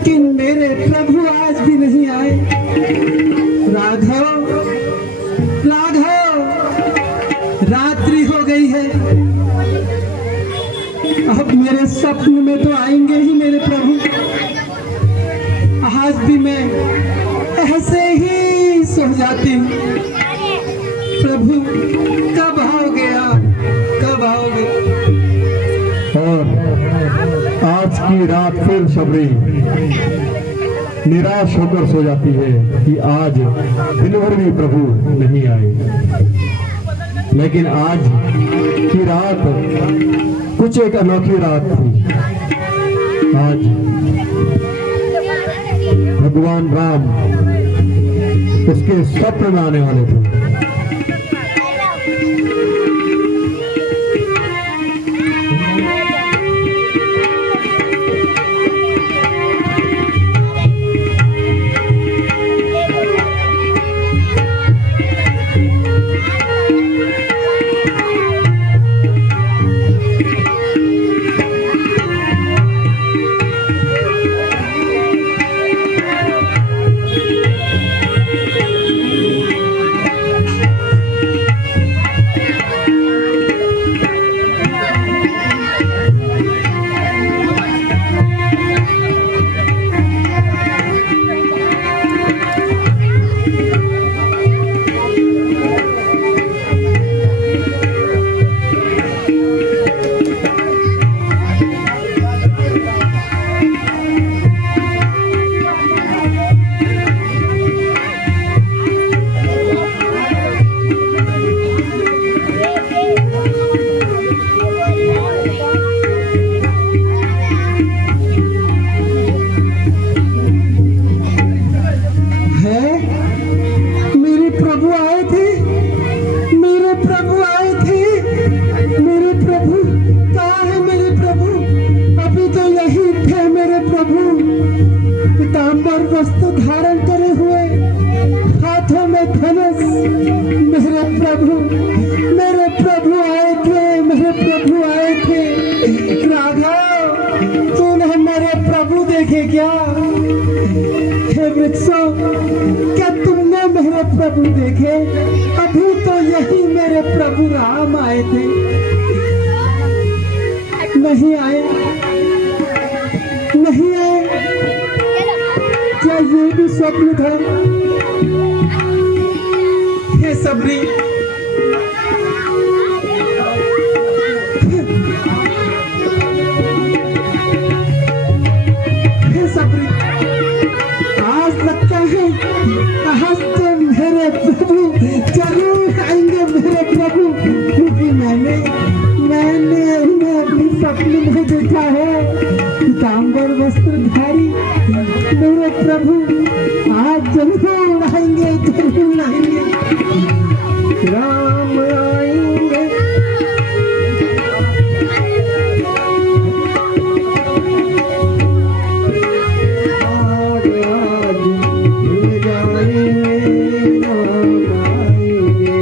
लेकिन मेरे प्रभु आज भी नहीं आए। राघव, राघव, रात्रि हो गई है, अब मेरे स्वप्न में तो आएंगे ही मेरे प्रभु। आज भी मैं ऐसे ही सो जाती हूँ। प्रभु कब आओगे आप, कब आओगे? और आज की रात फिर सबरी निराश होकर सो जाती है कि आज दिन भर भी प्रभु नहीं आए। लेकिन आज की रात कुछ एक अनोखी रात थी। आज भगवान राम उसके स्वप्न में आने वाले थे। वस्त्र धारण करे हुए, हाथों में धनुष। मेरे प्रभु आए थे, मेरे प्रभु आए थे। राघव, तूने मेरे प्रभु देखे क्या? हे वृक्षों, क्या तुमने मेरे प्रभु देखे? अभी तो यही मेरे प्रभु राम आए थे, नहीं आए, नहीं आए। क्या ये भी स्वप्न था? हे सबरी, हे सबरी, आज लगता है आज तो मेरे प्रभु जरूर आएंगे, मेरे प्रभु, क्योंकि मैंने उन्हें अपनी स्वप्न में देखा है। पीताम्बर वस्त्रधारी मेरे प्रभु आज जरूर आएंगे, जरूर आएंगे। राम आएंगे, आज मिल जाएंगे, राम आएंगे।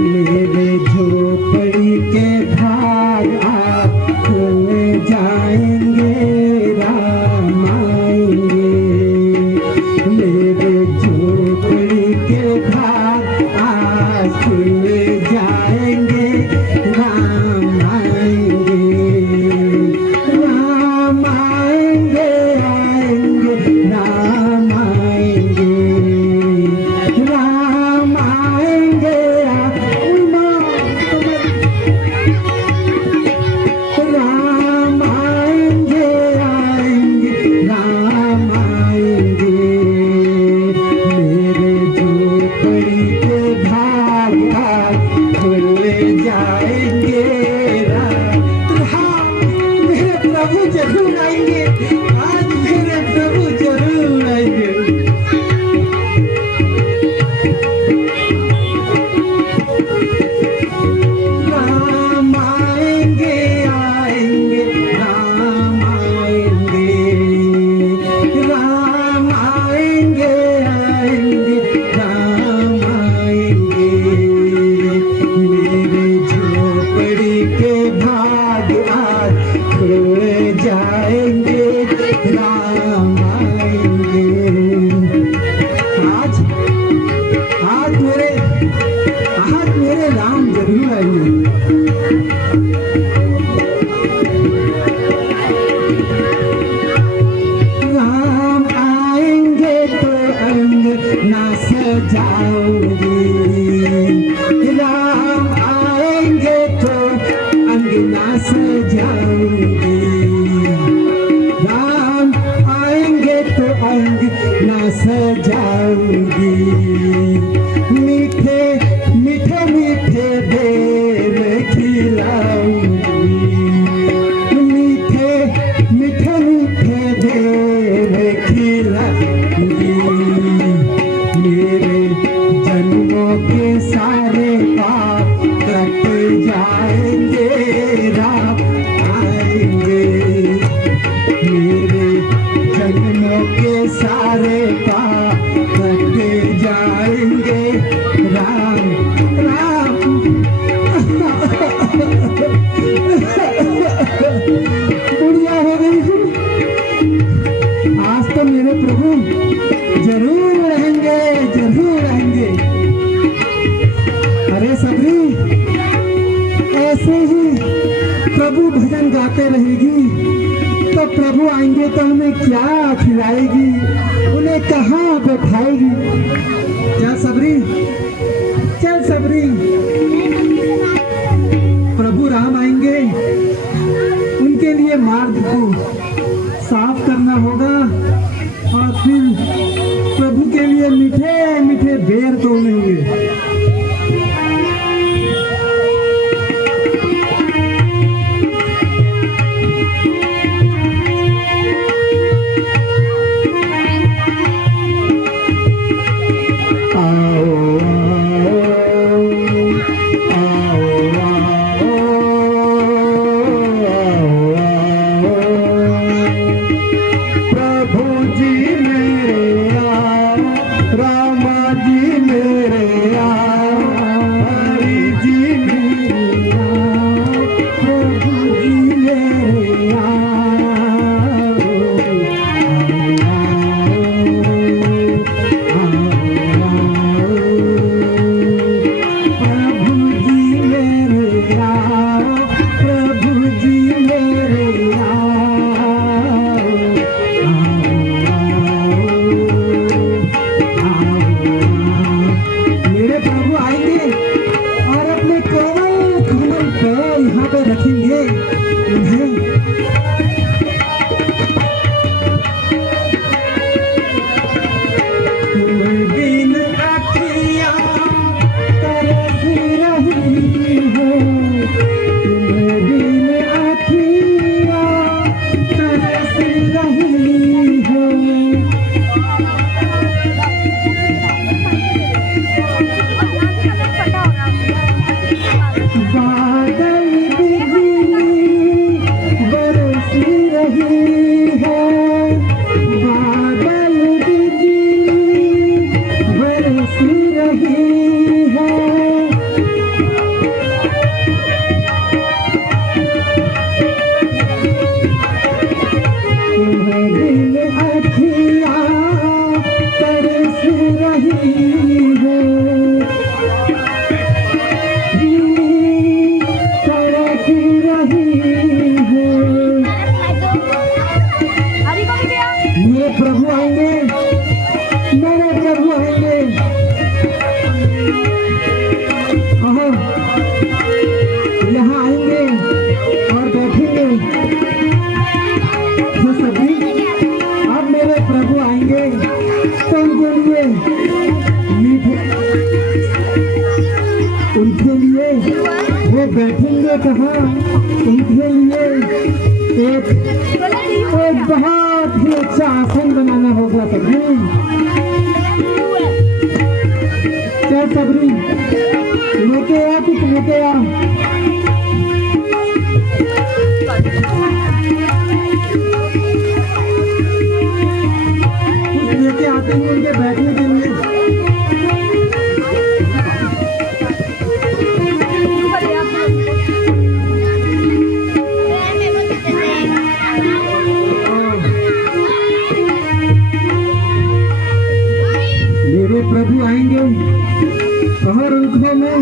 मेरे झोपड़ी के भाग आप खुल जाएंगे, राम आएंगे। मेरे झोपड़ी के भाग आज खुल जाएंगे, राम आएंगे। राम आएंगे, आएंगे, राम आएंगे, राम आएंगे। राम आएंगे, आएंगे, राम आएंगे। मेरे झोपड़ी के भाग खुल जाएंगे, हाँ, मेरे प्रभु जरूर आएंगे, आज मेरे प्रभु जरूर आएंगे। राम आएंगे, आएंगे, राम आएंगे। राम आएंगे, आएंगे, राम आएंगे। मेरे झोपड़ी के भाग आज खुल जाएंगे, राम ना सजाऊंगी, मीठे मीठे मीठे बेर खिलाऊंगी, मीठे मीठे मीठे बेर खिलाऊंगी। मेरे जन्मों के सारे पाप कट जाएंगे, राम आएंगे। मेरे जन्मों के सारे पाप कट जाएंगे, राम राम। बुढ़िया हो गई हूँ, आज तो मेरे प्रभु जरूर रहेंगे, जरूर रहेंगे। अरे सबरी, ऐसे ही प्रभु भजन गाते रहेगी तो प्रभु आएंगे तो हमें क्या खिलाएगी, उन्हें कहाँ बैठाएगी। क्या सबरी, चल सबरी, प्रभु राम आएंगे, उनके लिए मार्ग को साफ करना होगा और फिर प्रभु के लिए मीठे मीठे बेर तोड़ने होंगे। बैठेंगे कहाँ, उनके लिए एक बहुत ही अच्छा आसन बनाना होगा सबरी। क्या सबरी, लेके आ कुछ, लेके आ। कुछ लेके आते हैं उनके बैठने के लिए। प्रभु आएंगे और उनको मैं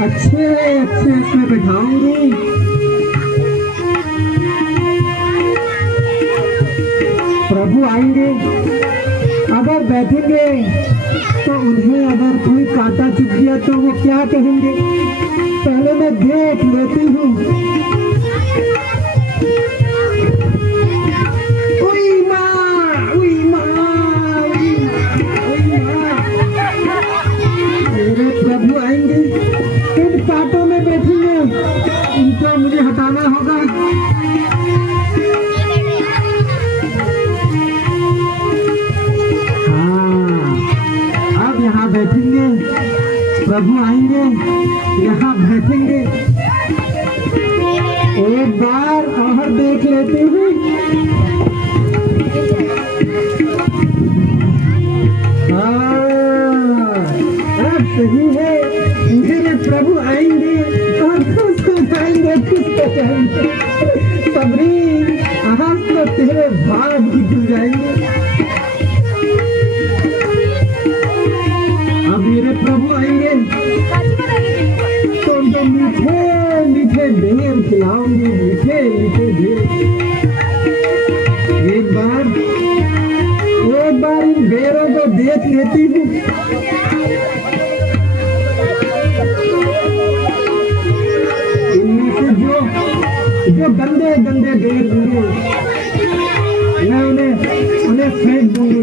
अच्छे अच्छे इसमें बैठाऊंगी। प्रभु आएंगे, अगर बैठेंगे तो उन्हें अगर कोई कांटा चुभ गया तो वो क्या कहेंगे, पहले मैं देख लेती हूँ। कोई माँ देख लेती हूँ। हाँ, अब सही है, मेरे प्रभु आएंगे और खुश हो जाएंगे, खुश हो जाएंगे। सबरी, आज तो तेरे भाग भी खुल जाएंगे। अब मेरे प्रभु आएंगे तो उनको मीठे मीठे बेर खिलाऊंगी, मीठे मीठे बेर। एक बार इन बेरों को देख लेती हूँ। इनमें से जो गंदे गंदे बेर होंगे मैं उन्हें फेंक दूंगी।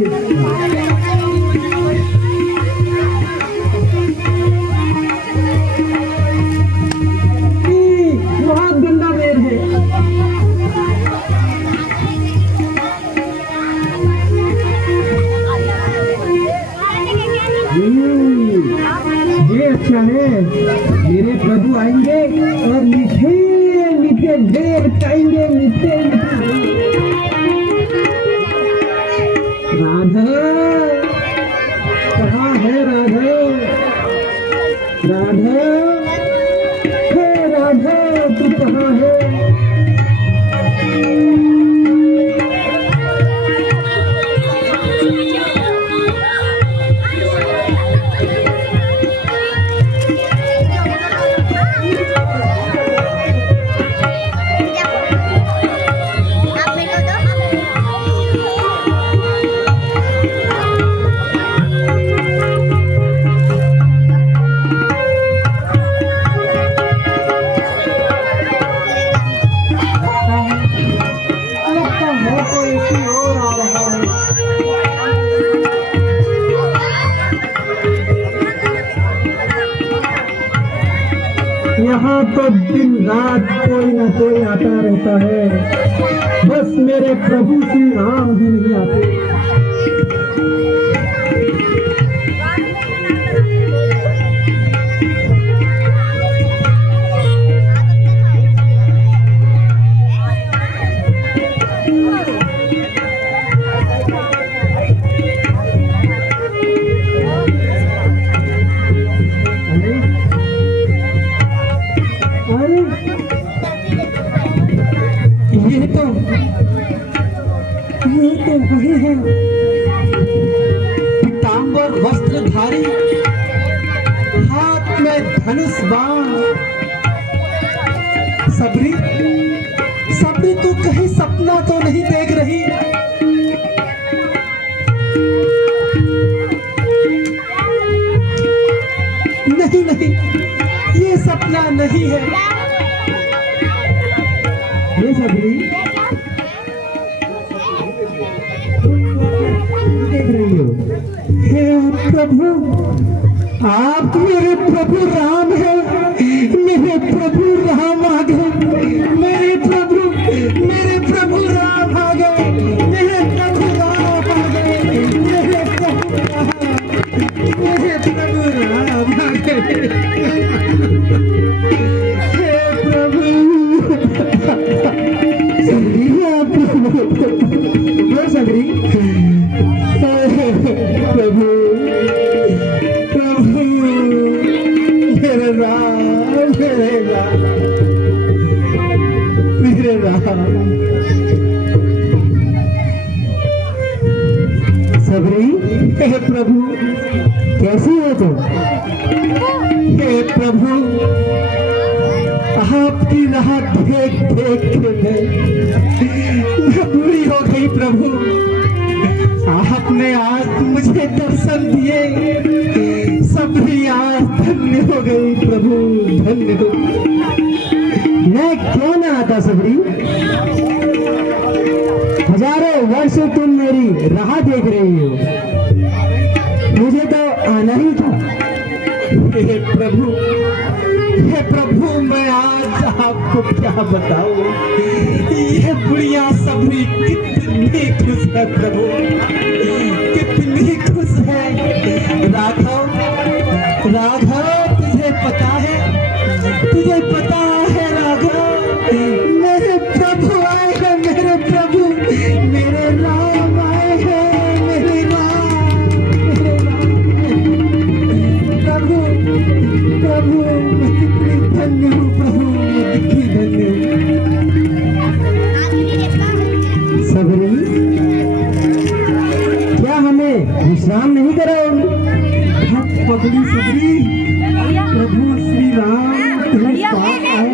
बहुत गंदा बेर है। ये अच्छा है, मेरे प्रभु आएंगे और मीठे मीठे बेर खाएंगे, मीठे मीठे। राधा कहाँ है? राधा, राधा, हे राधा, तू कहाँ है? यहाँ तो दिन रात कोई ना कोई आता रहता है, बस मेरे प्रभु श्री राम ही नहीं आते। ये तो वही है, पीतांबर वस्त्रधारी, हाथ में धनुष बाण। सबरी, सबरी, तू कहीं सपना तो नहीं देख रही? नहीं नहीं, ये सपना नहीं है। ये सबरी देख रही हो? हे प्रभु, आप मेरे प्रभु राम है, मेरे प्रभु राम आ गए, मेरे प्रभु राम आ गए, मेरे प्रभु राम आ गए, मेरे प्रभु राम आ गए। हे प्रभु, सबरी, प्रभु, प्रभु, मेरे राम, मेरे राम, मेरे राम। सबरी, हे प्रभु, कैसी हो तुम? हे प्रभु, आपकी राह देख देख के मैं बुरी हो गई। प्रभु, आपने आज मुझे दर्शन दिए, सबरी आज धन्य हो गई। प्रभु, धन्य हो। मैं क्यों ना आता सबरी? हजारों वर्ष तुम मेरी राह देख रही हो, मुझे तो आना ही था। हे प्रभु, हे प्रभु, मैं आज आपको क्या बताऊं, ये बुढ़िया सबरी कितनी खुश है। प्रभु, कितनी खुश है। राघव, राघव, तुझे पता है राघव, मेरे प्रभु आए विश्राम नहीं कराओगे? भक्त पगली सबरी प्रभु श्री राम तुम्हें पास आए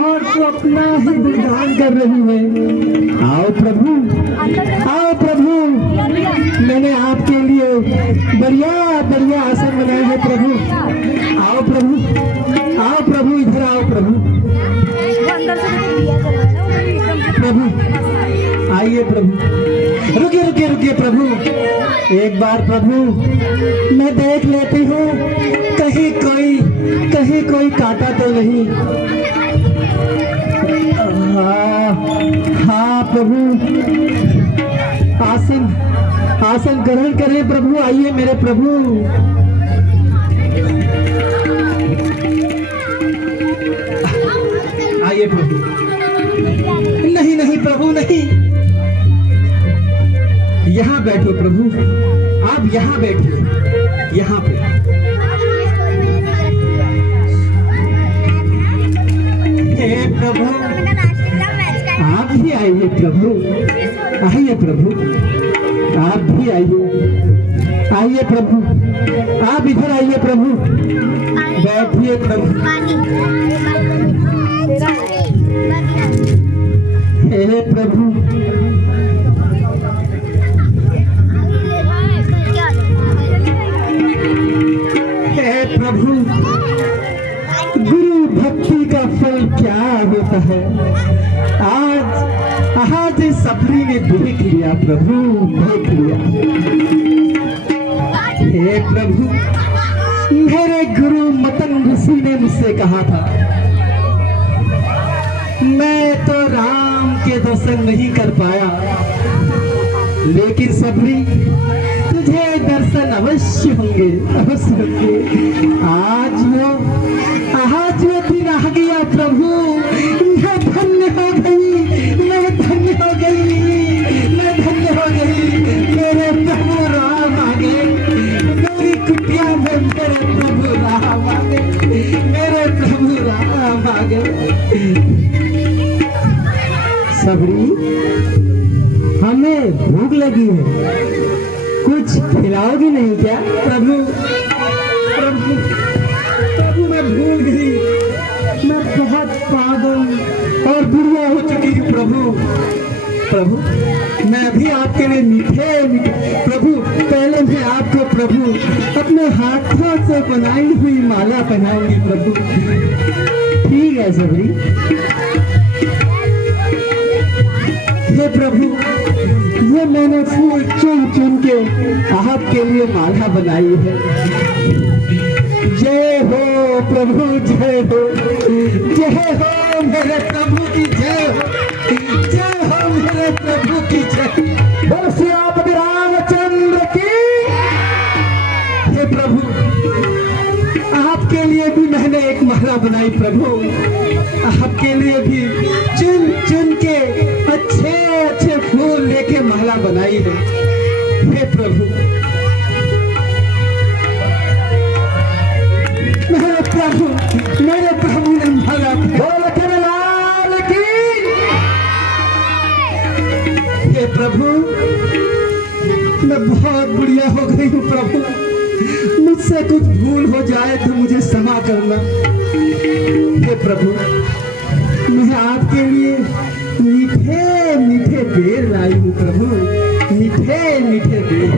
और तो अपना ही गुणगान कर रही है। आओ प्रभु, आओ प्रभु, मैंने आपके लिए बढ़िया बढ़िया आसन बनाए हैं प्रभु। आओ प्रभु, आओ प्रभु, इधर आओ प्रभु। प्रभु आइए प्रभु, रुकिए रुकिए रुकिए प्रभु, एक बार प्रभु मैं देख लेती हूँ कहीं कोई कांटा तो नहीं। हाँ प्रभु, आसन ग्रहण करें प्रभु। आइए मेरे प्रभु। आइए प्रभु। नहीं नहीं प्रभु नहीं, यहाँ बैठो प्रभु, आप यहाँ बैठिए, यहाँ पे। हे प्रभु, आप भी आइए प्रभु, आइए प्रभु, आप भी आइए, आइए प्रभु, आप इधर आइए प्रभु, बैठिए प्रभु। हे प्रभु, हे प्रभु, गुरु भक्ति का फल क्या होता है? आज इस सबरी ने देख लिया प्रभु, देख लिया। हे प्रभु, मेरे गुरु मतन ऋषि ने मुझसे कहा था, मैं तो राम के दर्शन नहीं कर पाया, लेकिन सबरी तुझे दर्शन अवश्य होंगे, अवश्य होंगे। आज वो दिन आ गया प्रभु, मैं धन्य हो गई, मैं धन्य हो गई, मैं धन्य हो गई। मेरे प्रभु राम आ गए, मेरी कुटिया में मेरे प्रभु राम आ गए, मेरे प्रभु राम आ गए। सबरी, हमें भूख लगी है, कुछ खिलाओगी नहीं क्या? प्रभु प्रभु प्रभु, मैं भूल गई, मैं बहुत पागल और बुढ़िया हो चुकी हूँ प्रभु। प्रभु, मैं अभी आपके लिए मीठे मीठे, प्रभु पहले मैं आपको प्रभु अपने हाथों से बनाई हुई माला पहनाऊंगी प्रभु। ठीक है सबरी। हे प्रभु, ये मैंने फूल चुन चुन के आपके लिए माला बनाई है। जय हो प्रभु, जय हो, जय हो मेरे प्रभु की जय हो, जय हो मेरे प्रभु की जय। बोलो श्री रामचंद्र की। हे प्रभु, आपके लिए भी मैंने एक माला बनाई प्रभु, आपके लिए भी चुन चुन के अच्छे अच्छे फूल लेके माला बनाई है। हे प्रभु, मेरे प्रभु ने माला बोल कर लाल की। हे प्रभु, मैं बहुत बुढ़िया हो गई हूँ प्रभु, मुझसे कुछ भूल हो जाए तो मुझे क्षमा करना। हे प्रभु, मैं आपके लिए मीठे मीठे बेर लाई हूँ प्रभु, मीठे मीठे बेर।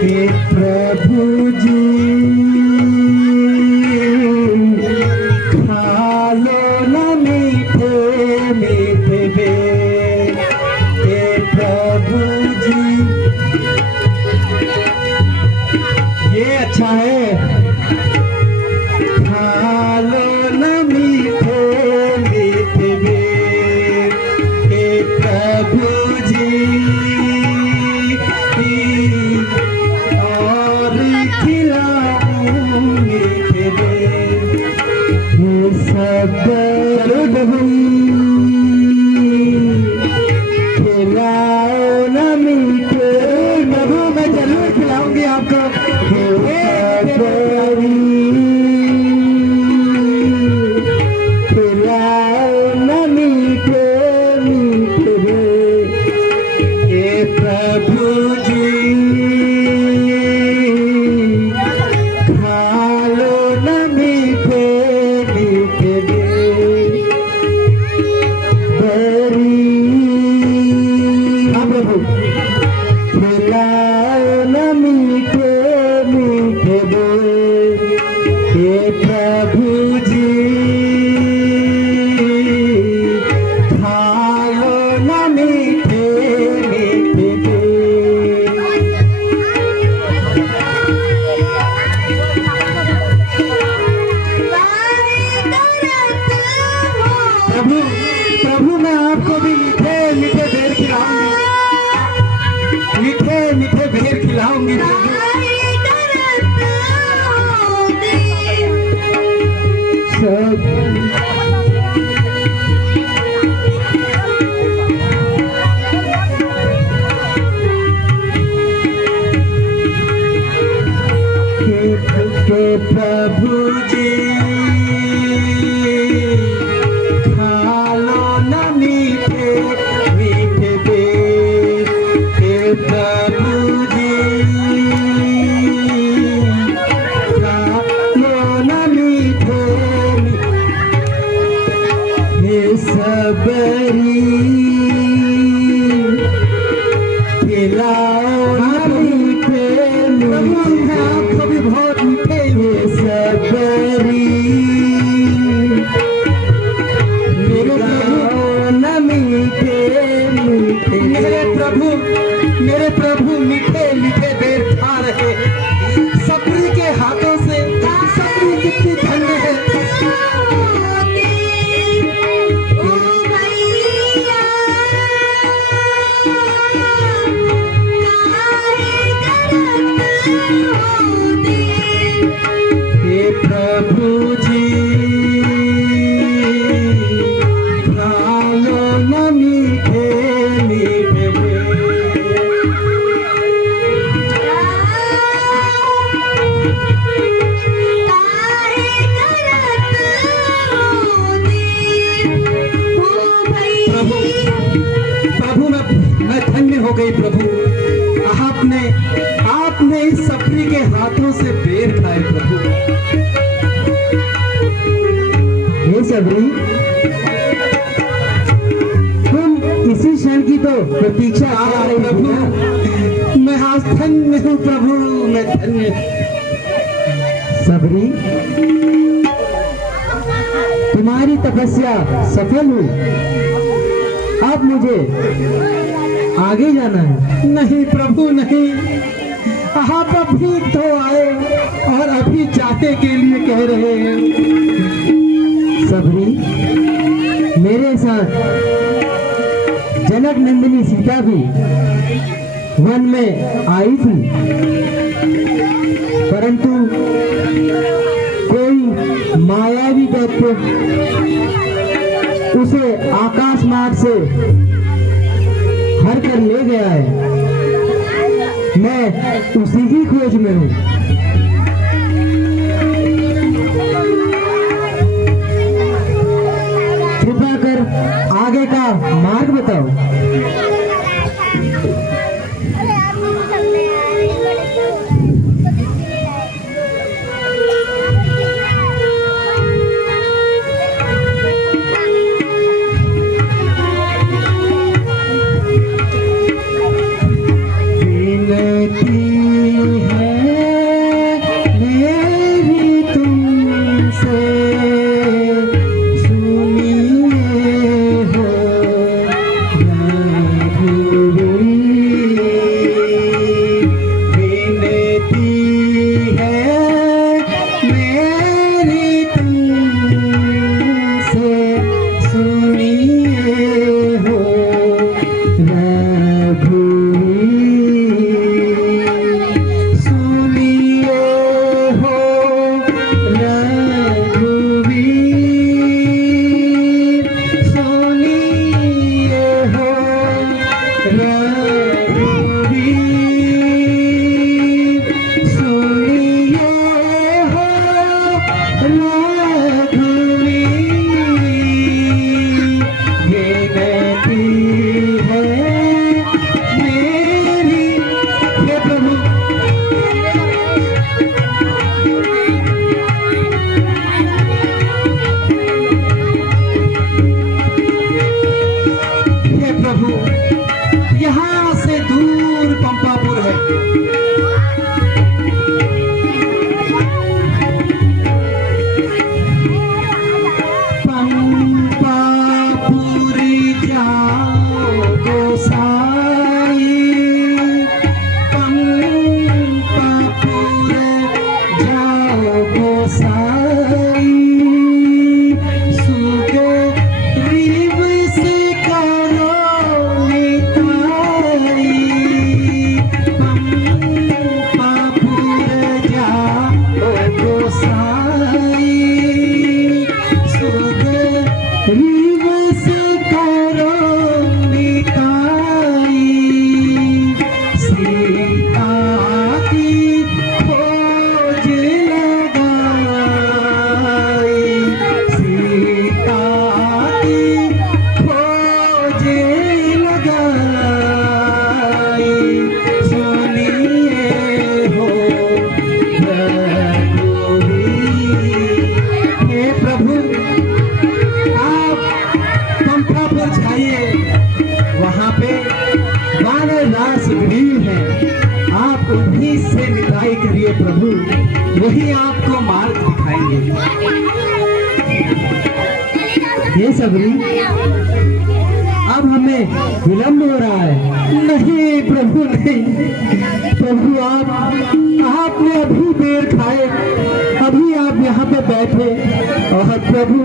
हे प्रभु जी, खा लो न मीठे मीठे बेर। हे प्रभु जी, ये अच्छा है, खा लो न मीठे मीठे बेर। हे प्रभु जी, खिलाओ न मीठे। प्रभु, मैं जरूर खिलाऊंगी आपको। हे न मीठे मीठे बोल हे प्रभु जी, खा लो न मीठे मीठे बोल। प्रभु प्रभु मैं आपको भी मीठे मीठे बेर खिलाऊंगी, मीठे मीठे बेर खिलाऊंगी प्रभु। सब के प्रभु जी, खा लो न मीठे मीठे बेर हे प्रभु जी, खा लो न मीठे हे सबरी, खिलाओ न मीठे मीठे, आपको भी बहुत मीठे हे सबरी, मेरे प्रभु मीठे मीठे बेर खा रहे, सबरी के हाथों से। सबरी कितनी धन्य है। हे प्रभु जी, खा लो न मीठे मीठे प्रभु मैं धन्य हो गई प्रभु। आपने इस सबरी के हाथों से बेर खाए प्रभु। हे सबरी, तुम इसी क्षण की तो प्रतीक्षा कर रही प्रभु। मैं आज धन्य हूँ प्रभु, मैं धन्य। सबरी, तुम्हारी तपस्या सफल हुई, अब मुझे आगे जाना है। नहीं प्रभु नहीं, आप अभी तो आए और अभी जाने के लिए कह रहे हैं। सबरी, मेरे साथ जनक नंदिनी सीता भी वन में आई थी, परंतु कोई मायावी दैत्य उसे आकाश मार्ग से हर कर ले गया है। मैं उसी की खोज में हूँ। कृपा कर आगे का मार्ग बताओ। पंपापुरी जाओ गोसाई, पंपापुर जाओ गोसाई, सुग्रीव से करो निताई, पंपापुर जाओ गोसाई, सुग्रीव से करो निताई, सीता की खोज लगाई, सीता की खोज लगाई, सुनिए हो रघुवीर। हे प्रभु, आप पंपा पर जाइए, वहां पे वानर राज सुग्रीव है, आप उन्हीं से निताई करिए प्रभु, वही आपको मार्ग दिखाएंगे। ये सबरी, अब हमें विलंब हो रहा है। नहीं प्रभु नहीं, प्रभु आपने अभी देर खाए, अभी आप यहाँ पे बैठे और प्रभु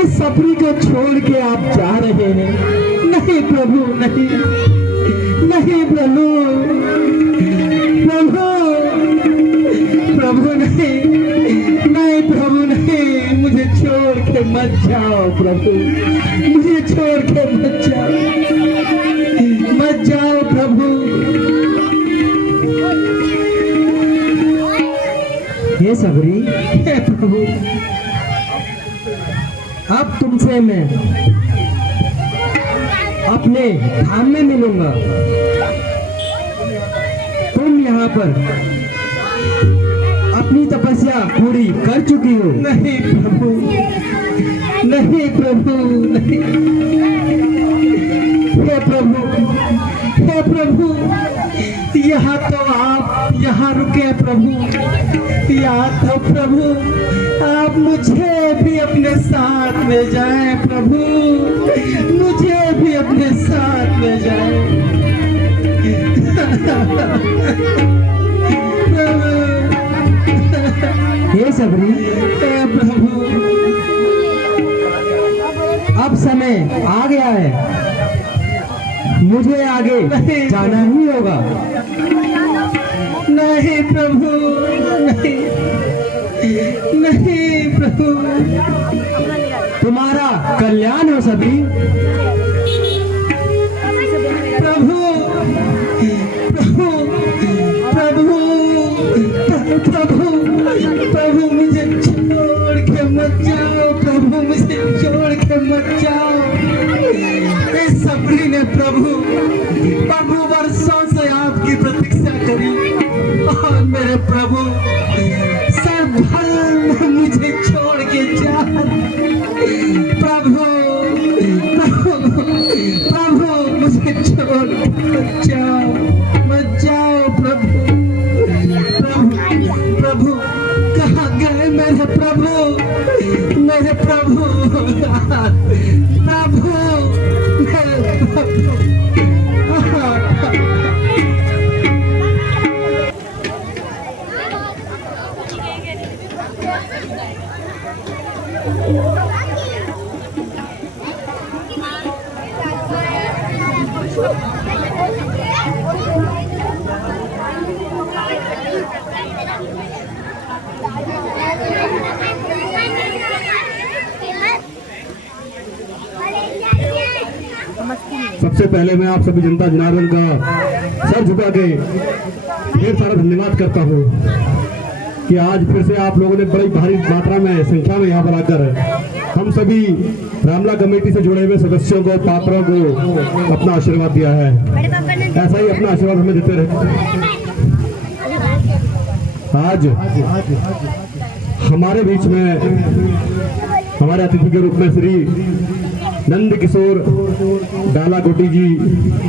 इस सफरी को छोड़ के आप जा रहे हैं। नहीं प्रभु नहीं, नहीं प्रभु, प्रभु प्रभु नहीं, नहीं प्रभु नहीं, मुझे छोड़ के मत जाओ प्रभु, मुझे छोड़ के मत जाओ, मत जाओ प्रभु। ये सबरी, हे प्रभु, अब तुमसे मैं अपने धाम में मिलूंगा। तुम यहाँ पर अपनी तपस्या पूरी कर चुकी हो। नहीं प्रभु, नहीं प्रभु, नहीं। हे प्रभु, हे प्रभु, यहाँ तो आप यहाँ रुके प्रभु, यहाँ तो प्रभु आप मुझे भी अपने साथ में जाएं प्रभु, मुझे भी अपने साथ में जाएं प्रभु। हे सबरी, हे प्रभु, अब समय आ गया है, मुझे आगे जाना ही होगा। नहीं प्रभु, नहीं, नहीं प्रभु, तुम्हारा कल्याण हो सभी। प्रभु, प्रभु, प्रभु, प्रभु, प्रभु, मुझे छोड़ के मत जाओ प्रभु, मुझे छोड़ के मत जाओ। इस सबरी ने प्रभु वर्षों से आपकी प्रतीक्षा करी और मेरे प्रभु सर भर मुझे छोड़ के जा। प्रभु, प्रभु, प्रभु, मुझे छोड़ के मत जाओ, मत जाओ प्रभु, प्रभु, प्रभु, कहाँ गए मेरे प्रभु, मेरे प्रभु, प्रभु, मेरे प्रभु। सबसे पहले मैं आप सभी जनता जनार्दन का सर झुका के ढेर सारा धन्यवाद करता हूँ कि आज फिर से आप लोगों ने बड़ी भारी मात्रा में संख्या में यहाँ पर आकर हम सभी रामला कमेटी से जुड़े हुए सदस्यों को, पात्रों को अपना आशीर्वाद दिया है। ऐसा ही अपना आशीर्वाद हमें देते रहे। आज हमारे बीच में हमारे अतिथि के रूप में श्री नंद किशोर डाला गोटी जी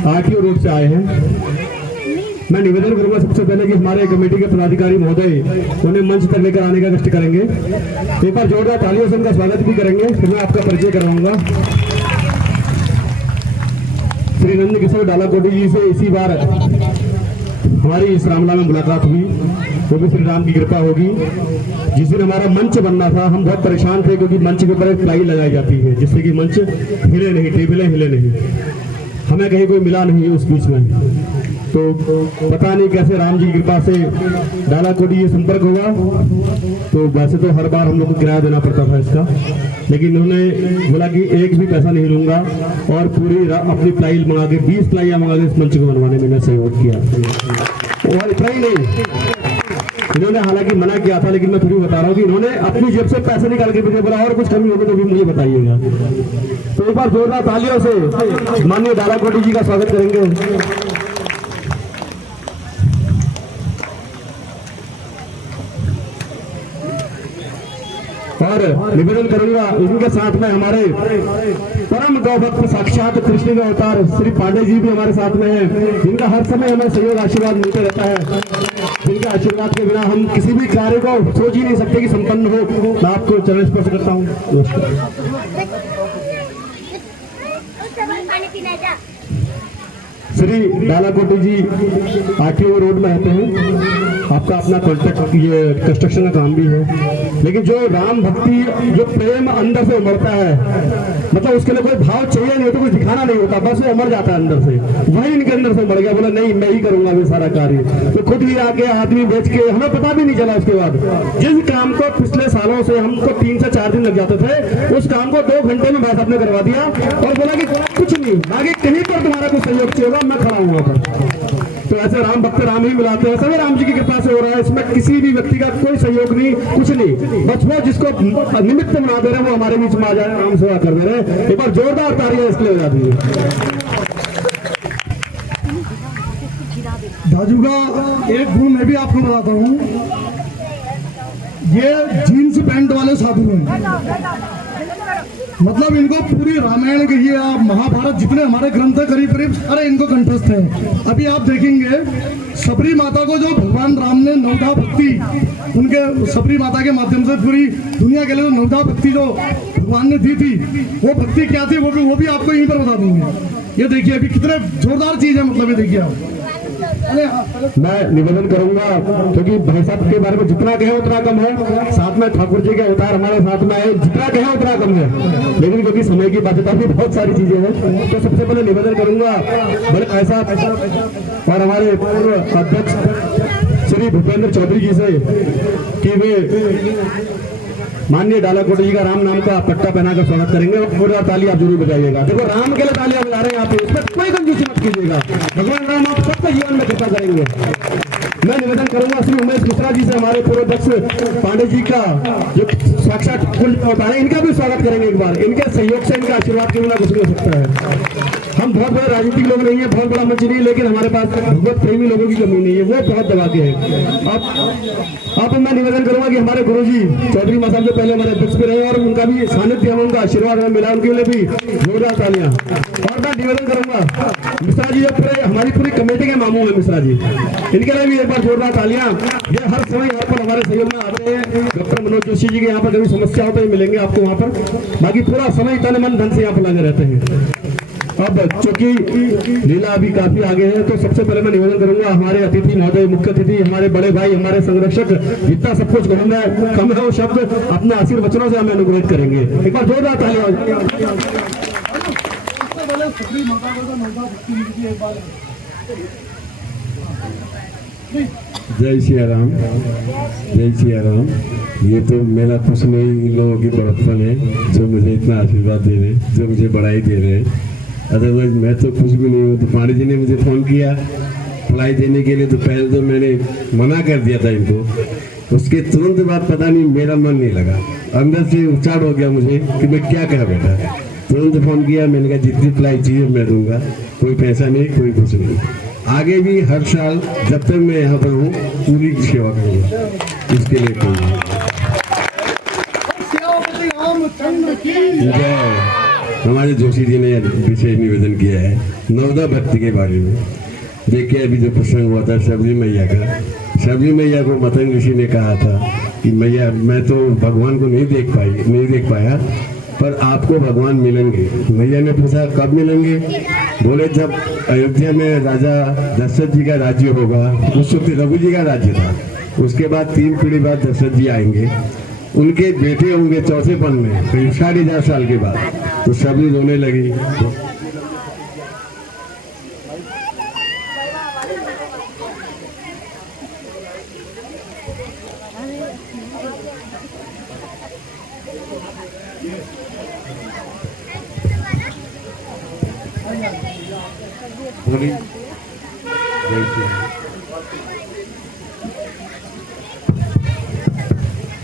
आरटीओ रोड से आए हैं। मैं निवेदन करूंगा सबसे पहले कि हमारे कमेटी के पदाधिकारी महोदय उन्हें मंच तक लेकर आने का कष्ट करेंगे। एक बार जोरदार तालियों से उनका स्वागत भी करेंगे। फिर मैं आपका परिचय करवाऊंगा। श्री नंद किशोर डालाकोटी जी से इसी बार हमारी इस रामला में मुलाकात हुई, वो भी श्री राम की कृपा होगी। जिस दिन हमारा मंच बनना था हम बहुत परेशान थे, क्योंकि मंच के ऊपर एक प्लाई लगाई जाती है जिससे कि मंच हिले नहीं, टेबलें हिले नहीं। हमें कहीं कोई मिला नहीं उस बीच में, तो पता नहीं कैसे राम जी की कृपा से डालाकोटी ये संपर्क हुआ। तो वैसे तो हर बार हम लोग को किराया देना पड़ता था इसका, लेकिन उन्होंने बोला कि एक भी पैसा नहीं लूंगा और पूरी अपनी प्लाई मंगा के 20 प्लाइयाँ मंगा के इस मंच को बनवाने में सहयोग किया। और इतना ही नहीं, इन्होंने हालांकि मना किया था, लेकिन मैं फिर भी बता रहा हूँ कि इन्होंने अपनी जेब से पैसे निकाल के मुझे बोला और कुछ कमी होगी तो भी मुझे बताइएगा। तो एक बार जोरदार तालियों से माननीय डालाकोटी जी का स्वागत करेंगे। और निवेदन करूंगा इनके साथ में हमारे परम गौभक्त साक्षात कृष्ण के अवतार श्री पांडे जी भी हमारे साथ में हैं, जिनका हर समय हमें सहयोग आशीर्वाद मिलते रहता है। जिनके आशीर्वाद के बिना हम किसी भी कार्य को सोच ही नहीं सकते कि संपन्न हो। मैं आपको चरण स्पर्श करता हूँ। श्री डालाकोटी जी आरटीओ रोड में रहते हैं। आपका अपना कॉन्ट्रैक्ट ये कंस्ट्रक्शन का काम भी है, लेकिन जो राम भक्ति जो प्रेम अंदर से उमड़ता है, मतलब उसके लिए कोई भाव चाहिए नहीं, तो कुछ दिखाना नहीं होता, बस वो उमड़ जाता है अंदर से। वही इनके अंदर से उमड़ गया, बोला नहीं मैं ही करूंगा ये सारा कार्य। तो खुद ही आके आदमी बेच के, हमें पता भी नहीं चला उसके बाद, जिस काम को पिछले सालों से हमको 3 से 4 दिन लग जाते थे, उस काम को 2 घंटे में भाई साहब ने करवा दिया और बोला कि कुछ नहीं, आगे कहीं पर तुम्हारा कोई सहयोग चाहिए मैं खड़ा हूँ वहां पर। तो ऐसे राम भक्त राम ही मिलाते हैं, सभी राम जी की कृपा से हो रहा है। इसमें किसी भी व्यक्ति का कोई सहयोग नहीं, कुछ नहीं, बस वो जिसको निमित्त बना दे रहे हैं वो हमारे बीच में आ जाए, राम सेवा कर दे रहे हैं। एक बार जोरदार तालियां इसके लिए हो जाती है। दाजू का एक गुण मैं भी आपको बताता हूँ, ये जीन्स पैंट वाले साधु हैं। मतलब इनको पूरी रामायण की या महाभारत जितने हमारे ग्रंथ है करीब करीब सारे इनको कंठस्थ हैं। अभी आप देखेंगे सबरी माता को जो भगवान राम ने नवधा भक्ति उनके सबरी माता के माध्यम से पूरी दुनिया के लिए जो नवधा भक्ति जो भगवान ने दी थी, वो भक्ति क्या थी वो भी आपको यहीं पर बता दूंगे। ये देखिए अभी कितने जोरदार चीज है, मतलब ये देखिए आप। मैं निवेदन करूंगा, क्योंकि भाई साहब के बारे में जितना कहे उतना कम है, साथ में ठाकुर जी के अवतार हमारे साथ में है, जितना कहे उतना कम है, लेकिन क्योंकि समय की बाध्यता भी बहुत सारी चीजें हैं, तो सबसे पहले निवेदन करूंगा बड़े भाई साहब और हमारे पूर्व अध्यक्ष श्री भूपेंद्र चौधरी जी से कि वे माननीय डालाकोटी जी का राम नाम का पट्टा पहना कर स्वागत करेंगे और पूरा ताली आप जरूर बजाइएगा। देखो राम के लिए तालियां बजा रहे हैं आप, इसमें कोई कंजूसी मत कीजिएगा, भगवान राम आप सबका जीवन में कृपा करेंगे। मैं निवेदन करूंगा श्री उमेश मिश्रा जी से, हमारे पूर्व अध्यक्ष पांडे जी का जो साक्षात होता है, इनका भी स्वागत करेंगे एक बार। इनके सहयोग से, इनके आशीर्वाद के बिना कुछ नहीं हो सकता है। हम बहुत बड़े राजनीतिक लोग नहीं है, बहुत बड़ा मंच नहीं, लेकिन हमारे पास भगवत प्रेमी लोगों की कमी नहीं है, वो बहुत दबा के है। अब मैं निवेदन करूंगा कि हमारे गुरुजी चौधरी साहब जो पहले हमारे अध्यक्ष भी रहे और उनका भी सानिध्य हमें, उनका आशीर्वाद हमें मिला, उनके लिए भी जोरदार तालियां। और मैं निवेदन करूंगा मिश्रा जी जो पूरे हमारी पूरी कमेटी के मामू है मिश्रा जी, इनके लिए भी एक बार जोरदार तालियां। ये हर समय यहाँ पर हमारे सहयोग में आते हैं। डॉक्टर मनोज जोशी जी के यहाँ पर कभी समस्या हो तो मिलेंगे आपको वहाँ पर, बाकी पूरा समय तन मन धन से यहाँ पर लगे रहते हैं। अब चूंकि लीला अभी काफी आगे है, तो सबसे पहले मैं निवेदन करूंगा हमारे अतिथि महोदय, मुख्य अतिथि, हमारे बड़े भाई, हमारे संरक्षक, जितना सब कुछ कम है वो शब्द अपने आशीर्वचनों से हमें अनुग्रहित करेंगे। एक बार जोरदार तालियां। जय सिया राम, जय सिया राम। ये तो मेरा कुछ नहीं, इन लोगों की बड़प्पन है जो मुझे इतना आशीर्वाद दे रहे हैं, जो मुझे बढ़ाई दे रहे हैं। अदरवाइज मैं तो कुछ भी नहीं हूँ। तो पांडे जी ने मुझे फ़ोन किया फ्लाई देने के लिए, तो पहले तो मैंने मना कर दिया था इनको। उसके तुरंत बाद पता नहीं मेरा मन नहीं लगा, अंदर से उचाड़ हो गया मुझे कि मैं क्या करा बेटा। तुरंत फ़ोन किया, मैंने कहा जितनी फ्लाई चाहिए मैं दूंगा, कोई पैसा नहीं, कोई कुछ नहीं। आगे भी हर साल जब तक मैं यहाँ पर हूँ पूरी सेवा करूँगा, इसके लिए कहूँगा हमारे जोशी जी ने विशेष निवेदन किया है नवदा भक्ति के बारे में। देखिए अभी जो प्रसंग हुआ था शबरी मैया का, शबरी मैया को मतंग ऋषि ने कहा था कि मैया मैं तो भगवान को नहीं देख पाया, पर आपको भगवान मिलेंगे। मैया ने पूछा कब मिलेंगे? बोले जब अयोध्या में राजा दशरथ जी का राज्य होगा। उस वक्त रघु जी का राज्य था, उसके बाद 3 पीढ़ी बाद दशरथ जी आएंगे, उनके बेटे होंगे चौथेपन में, करीब 4,500 साल के बाद। तो शबरी रोने लगी। बोली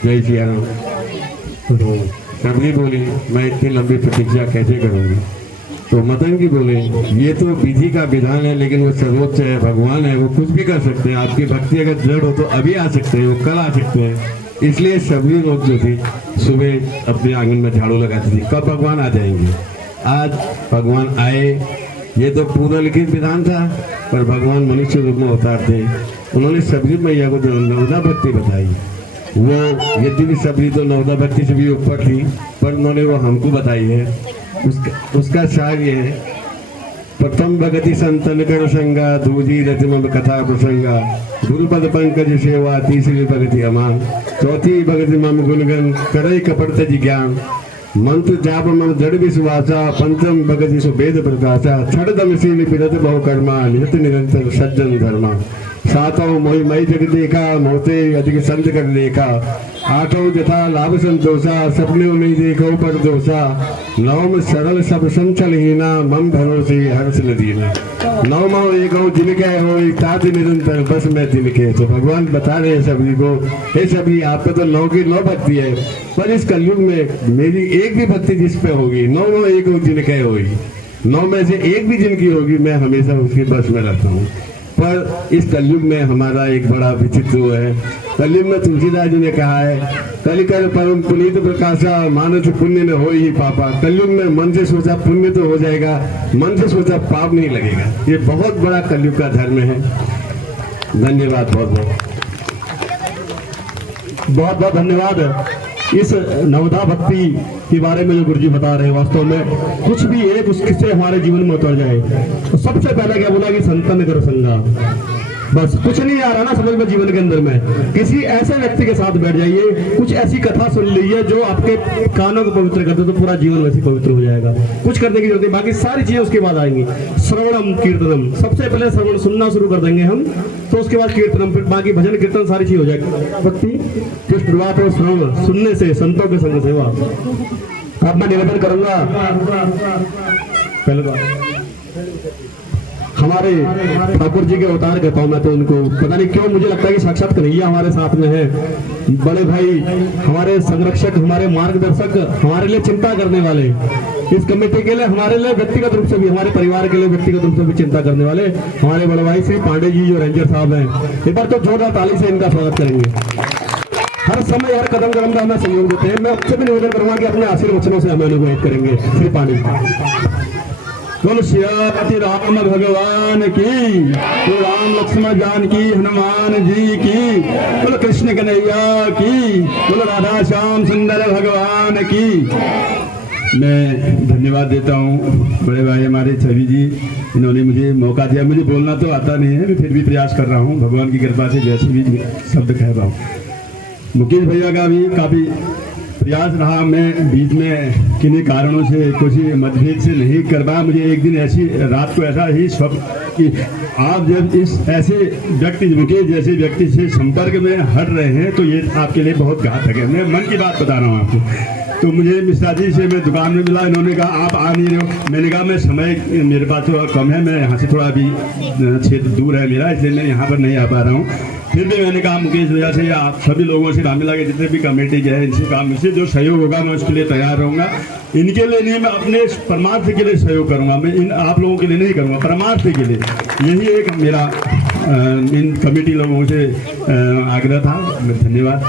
जय सिया राम। तो शबरी बोली मैं इतनी लंबी प्रतीक्षा कैसे करूंगी? तो मतंगी बोले ये तो विधि का विधान है, लेकिन वो सर्वोच्च है, भगवान है, वो कुछ भी कर सकते हैं। आपकी भक्ति अगर दृढ़ हो तो अभी आ सकते हैं, वो कल आ सकते हैं। इसलिए शबरी रोज जो थी सुबह अपने आंगन में झाड़ू लगाती थी, कब भगवान आ जाएंगे। आज भगवान आए, ये तो पूर्व लिखित विधान था, पर भगवान मनुष्य रूप में अवतार थे। उन्होंने शबरी मैया को जो नवदा भक्ति बताई, वो यद्यपि शबरी तो नवदा भक्ति से भी ऊपर थी, पर उन्होंने वो हमको बताई है। उसका सार ये है, प्रथम भगति संतन कर संगा, दूजी रतिम कथा प्रसंगा, गुरुपद पंकज सेवा, तीसरी भगति अमान, चौथी भगति मम गुणगन, करई कपड़त ज्ञान, मंत्र जाप मम जड़ विश्वासा, पंचम भगति सु वेद प्रकाशा, छठदम शील विरत बहु कर्मा, निरत निरंतर सज्जन धर्मा, सातों मोहि मई जग देखा, मोते अधिक संत कर देखा, आठों जथा लाभ संतोषा, सपने नहीं देखो पर दोषा, नवम सरल सब संचल हीना, मम भरोसे हर्ष न दीना, नवमो एक जिनके हो तात निरंतर बस में तिनके। तो भगवान बता रहे हैं शबरी को, हे शबरी आप पे तो 9 की 9 भक्ति है, पर इस कलयुग में मेरी एक भी भक्ति जिस पे होगी, नवमो एक जिनके होगी, 9 में से एक भी जिनकी होगी, मैं हमेशा उसके बस में रहता हूँ। पर इस कलयुग में हमारा एक बड़ा विचित्र वो है, कलयुग में तुलसीदास जी ने कहा है, कलिकर परम पुनीत प्रकाशा, मानस पुण्य न हो ही पापा। कलयुग में मन से सोचा पुण्य तो हो जाएगा, मन से सोचा पाप नहीं लगेगा। ये बहुत बड़ा कलयुग का धर्म है। धन्यवाद, बहुत बहुत धन्यवाद। इस नवदा भक्ति के बारे में जो गुरुजी बता रहे हैं, वास्तव में कुछ भी एक उससे हमारे जीवन में उतर जाए तो सबसे पहले क्या बोला कि संतन कर संगा, बस कुछ नहीं आ रहा ना समझ में जीवन के अंदर में, किसी ऐसे व्यक्ति के साथ बैठ जाइए, कुछ ऐसी कथा सुन लीजिए जो आपके कानों को पवित्र कर दे, तो पूरा जीवन वैसे पवित्र हो जाएगा। कुछ करने की जरूरत नहीं, बाकी सारी चीजें उसके बाद आएंगी। श्रवणम कीर्तनम, सबसे पहले श्रवण सुनना शुरू कर देंगे हम, तो उसके बाद कीर्तनम, फिर बाकी भजन कीर्तन सारी चीज हो जाएगी। भक्ति की शुरुआत है श्रवण सुनने से, संतों के संग सेवा। अब मैं निवेदन करूंगा, पहले बात हमारे ठाकुर जी के अवतार कहता हूँ मैं तो उनको, पता नहीं क्यों मुझे लगता है कि साक्षात कन्हैया हमारे साथ में है। बड़े भाई, हमारे संरक्षक, हमारे मार्गदर्शक, हमारे लिए चिंता करने वाले, इस कमेटी के लिए, हमारे लिए व्यक्तिगत रूप से भी, हमारे परिवार के लिए व्यक्तिगत रूप से भी चिंता करने वाले हमारे बड़े भाई श्री पांडे जी जो रेंजर साहब हैं, एक बार तो जोरदार ताली से इनका स्वागत करेंगे। हर समय हर कदम कदम का हमें सहयोग देते हैं। मैं आपसे भी निवेदन करूंगा कि अपने आशीर्वचनों से हमें अनुग्रहित करेंगे। श्री पांडे जी। बोलो श्री राम भगवान की, बोलो राम लक्ष्मण जानकी हनुमान जी की, बोलो कृष्ण कन्हैया की, बोलो राधा श्याम सुंदर भगवान की। मैं धन्यवाद देता हूँ बड़े भाई हमारे छवि जी, इन्होंने मुझे मौका दिया। मुझे बोलना तो आता नहीं है, मैं फिर भी प्रयास कर रहा हूँ भगवान की कृपा से, जैसे भी शब्द कह रहा हूँ। मुकेश भैया का भी काफ़ी प्रयास रहा, मैं बीच में किन्हीं कारणों से कुछ मतभेद से नहीं कर पाया। मुझे एक दिन ऐसी रात को ऐसा ही स्वप्न कि आप जब इस ऐसे व्यक्ति, मुकेश जैसे व्यक्ति से संपर्क में हट रहे हैं तो ये आपके लिए बहुत घातक है। मैं मन की बात बता रहा हूँ आपको। तो मुझे मिश्रा जी से मैं दुकान में मिला, इन्होंने कहा आप आ नहीं रहे हो। मैंने कहा मैं समय मेरे पास थोड़ा कम है, मैं यहाँ से थोड़ा अभी क्षेत्र दूर है मेरा, इसलिए मैं यहाँ पर नहीं आ पा रहा हूँ। फिर भी मैंने कहा मुकेश भैया से या आप सभी लोगों से मिला के जितने भी कमेटी के हैं इनसे काम, इससे जो सहयोग होगा मैं उसके लिए तैयार रहूँगा। इनके लिए नहीं, मैं अपने परमार्थ के लिए सहयोग करूँगा, मैं इन आप लोगों के लिए नहीं करूँगा, परमार्थ के लिए। यही एक मेरा इन कमेटी लोगों से आग्रह था। धन्यवाद।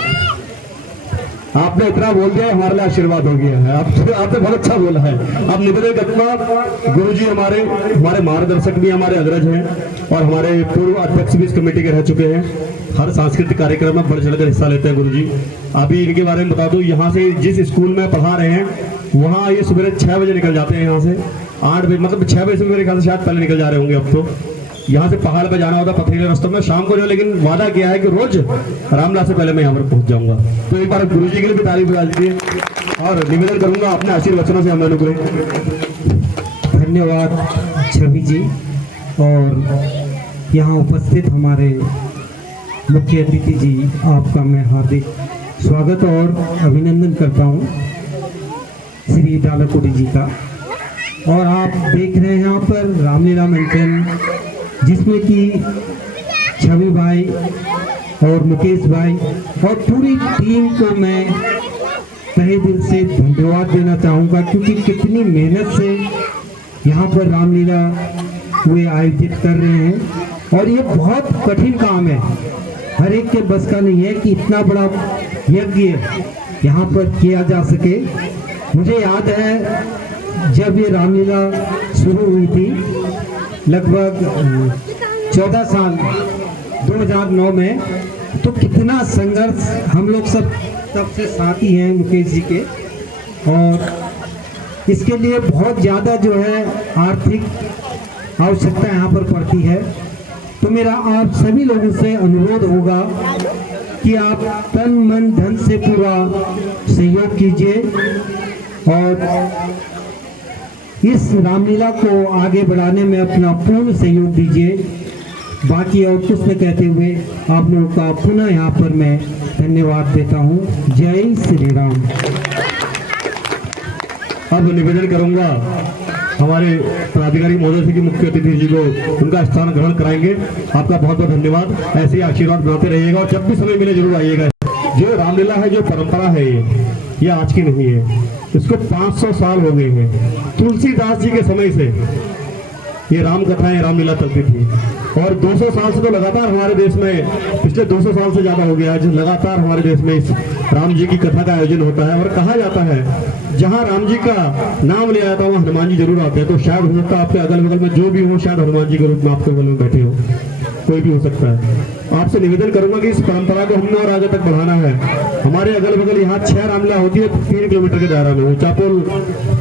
आपने इतना बोल दिया हमारे लिए आशीर्वाद हो गया है। आपने बहुत अच्छा बोला है। अब निवेदन करूंगा, गुरुजी हमारे मार्गदर्शक भी हमारे अग्रज हैं और हमारे पूर्व अध्यक्ष भी इस कमेटी के रह चुके हैं। हर सांस्कृतिक कार्यक्रम में बढ़ चढ़कर हिस्सा लेते हैं गुरुजी। अभी इनके बारे में बता दूं, यहाँ से जिस स्कूल में पढ़ा रहे हैं वहाँ ये सुबह 6 बजे निकल जाते हैं, यहाँ से 8 बजे, मतलब 6 बजे से मेरे ख्याल से शायद पहले निकल जा रहे होंगे। अब तो यहाँ से पहाड़ पे जाना होता पथरीले रास्तों में शाम को जो, लेकिन वादा किया है कि रोज रामला से पहले मैं यहाँ पर पहुंच जाऊंगा। तो एक बार गुरुजी के लिए भी तारीफ बजा दीजिए और निवेदन करूंगा अपने आशीर्वचनों से हमें अनुग्रह। धन्यवाद छवि जी। और यहाँ उपस्थित हमारे मुख्य अतिथि जी, आपका मैं हार्दिक स्वागत और अभिनंदन करता हूँ श्री डालाकोटी जी का। और आप देख रहे हैं यहाँ पर रामलीला मंचन, जिसमें कि छवि भाई और मुकेश भाई और पूरी टीम को मैं तहे दिल से धन्यवाद देना चाहूँगा, क्योंकि कितनी मेहनत से यहाँ पर रामलीला वे आयोजित कर रहे हैं। और ये बहुत कठिन काम है, हर एक के बस का नहीं है कि इतना बड़ा यज्ञ यहाँ पर किया जा सके। मुझे याद है जब ये रामलीला शुरू हुई थी, लगभग 14 साल 2009 में, तो कितना संघर्ष, हम लोग सब तब से साथी हैं मुकेश जी के। और इसके लिए बहुत ज़्यादा जो है आर्थिक आवश्यकता यहाँ पर पड़ती है। तो मेरा आप सभी लोगों से अनुरोध होगा कि आप तन मन धन से पूरा सहयोग कीजिए और इस रामलीला को आगे बढ़ाने में अपना पूर्ण सहयोग दीजिए। बाकी और कुछ न कहते हुए आप लोगों का पुनः यहाँ पर मैं धन्यवाद देता हूँ। जय श्री राम। अब निवेदन करूंगा हमारे पदाधिकारी महोदय से कि मुख्य अतिथि जी को उनका स्थान ग्रहण कराएंगे। आपका बहुत बहुत धन्यवाद। ऐसे ही आशीर्वाद बनाते रहिएगा और जब भी समय मिले जरूर आइएगा। जो रामलीला है, जो परंपरा है, ये आज की नहीं है, इसको 500 साल हो गए हैं। तुलसीदास जी के समय से ये राम कथाएं, रामलीला चलती थी और 200 साल से तो लगातार हमारे देश में, पिछले 200 साल से ज्यादा हो गया आज, लगातार हमारे देश में इस राम जी की कथा का आयोजन होता है। और कहा जाता है जहाँ राम जी का नाम लिया जाता है वहाँ हनुमान जी जरूर आते हैं। तो शायद हो सकता है आपके अगल बगल में जो भी हो, शायद हनुमान जी के रूप में आपके बगल में बैठे हो, कोई भी हो सकता है। आपसे निवेदन करूंगा कि इस परंपरा को हमने और आगे तक बढ़ाना है। हमारे अगल बगल यहाँ 6 रामलीला होती है 3 किलोमीटर के दायरा में, ऊंचापुल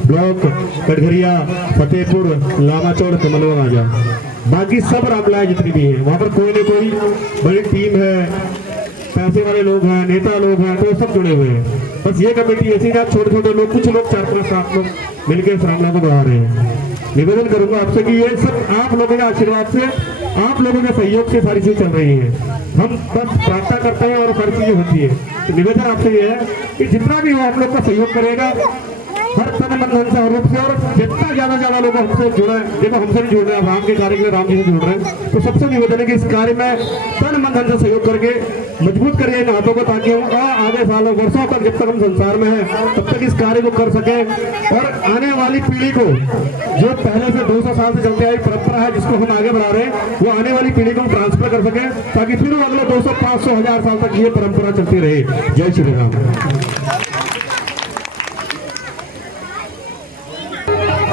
ब्लॉक, कटघरिया, फतेहपुर, लामाचौड़, कमलवा आजा। बाकी सब रामलीलाएं जितनी भी हैं वहाँ पर कोई न कोई बड़ी टीम है, पैसे वाले लोग हैं, नेता लोग हैं, तो सब जुड़े हुए हैं। बस ये कमेटी ऐसी है छोटे छोटे लोग, कुछ लोग 4-5-7 लोग मिलकर इस रामलीला को बढ़ा रहे हैं। निवेदन करूंगा आपसे कि ये सब आप लोगों के आशीर्वाद से, आप लोगों के सहयोग से सारी चीज चल रही है। हम बस प्रार्थना करते हैं और सारी चीजें होती है। तो निवेदन आपसे ये है कि जितना भी हो आप लोग का सहयोग करेगा हर तन मन धन से और रूप से, और जितना ज्यादा लोग हमसे जुड़े, देखो हमसे भी जुड़ रहे हैं, राम के कार्य के लिए राम जी से जुड़ रहे हैं, तो सबसे निवेदन है कि इस कार्य में तन मन धन से सहयोग करके मजबूत करिए इन हाथों को, ताकि हम आगे सालों वर्षों तक, जब तक हम संसार में हैं तब तक इस कार्य को कर सके। और आने वाली पीढ़ी को, जो पहले से 200 साल से चलते आई परंपरा है जिसको हम आगे बढ़ा रहे हैं, वो आने वाली पीढ़ी को ट्रांसफर कर सके, ताकि फिर अगले 200, 500, 1000 साल तक ये परंपरा चलती रहे। जय श्री राम।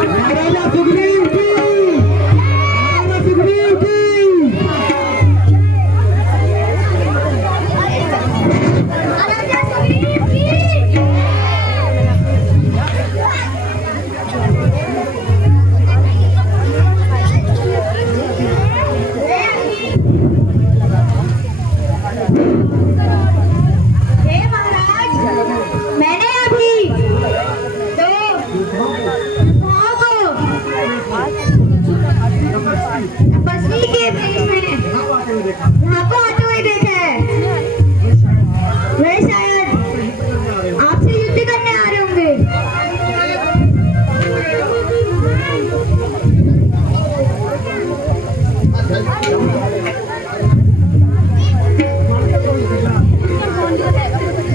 महाराजा सुग्रीव की, महाराजा सुग्रीव की। बसनी के बीच में यहाँ को आते हुए देखा है, वे शायद आपसे युद्ध करने आ रहे होंगे।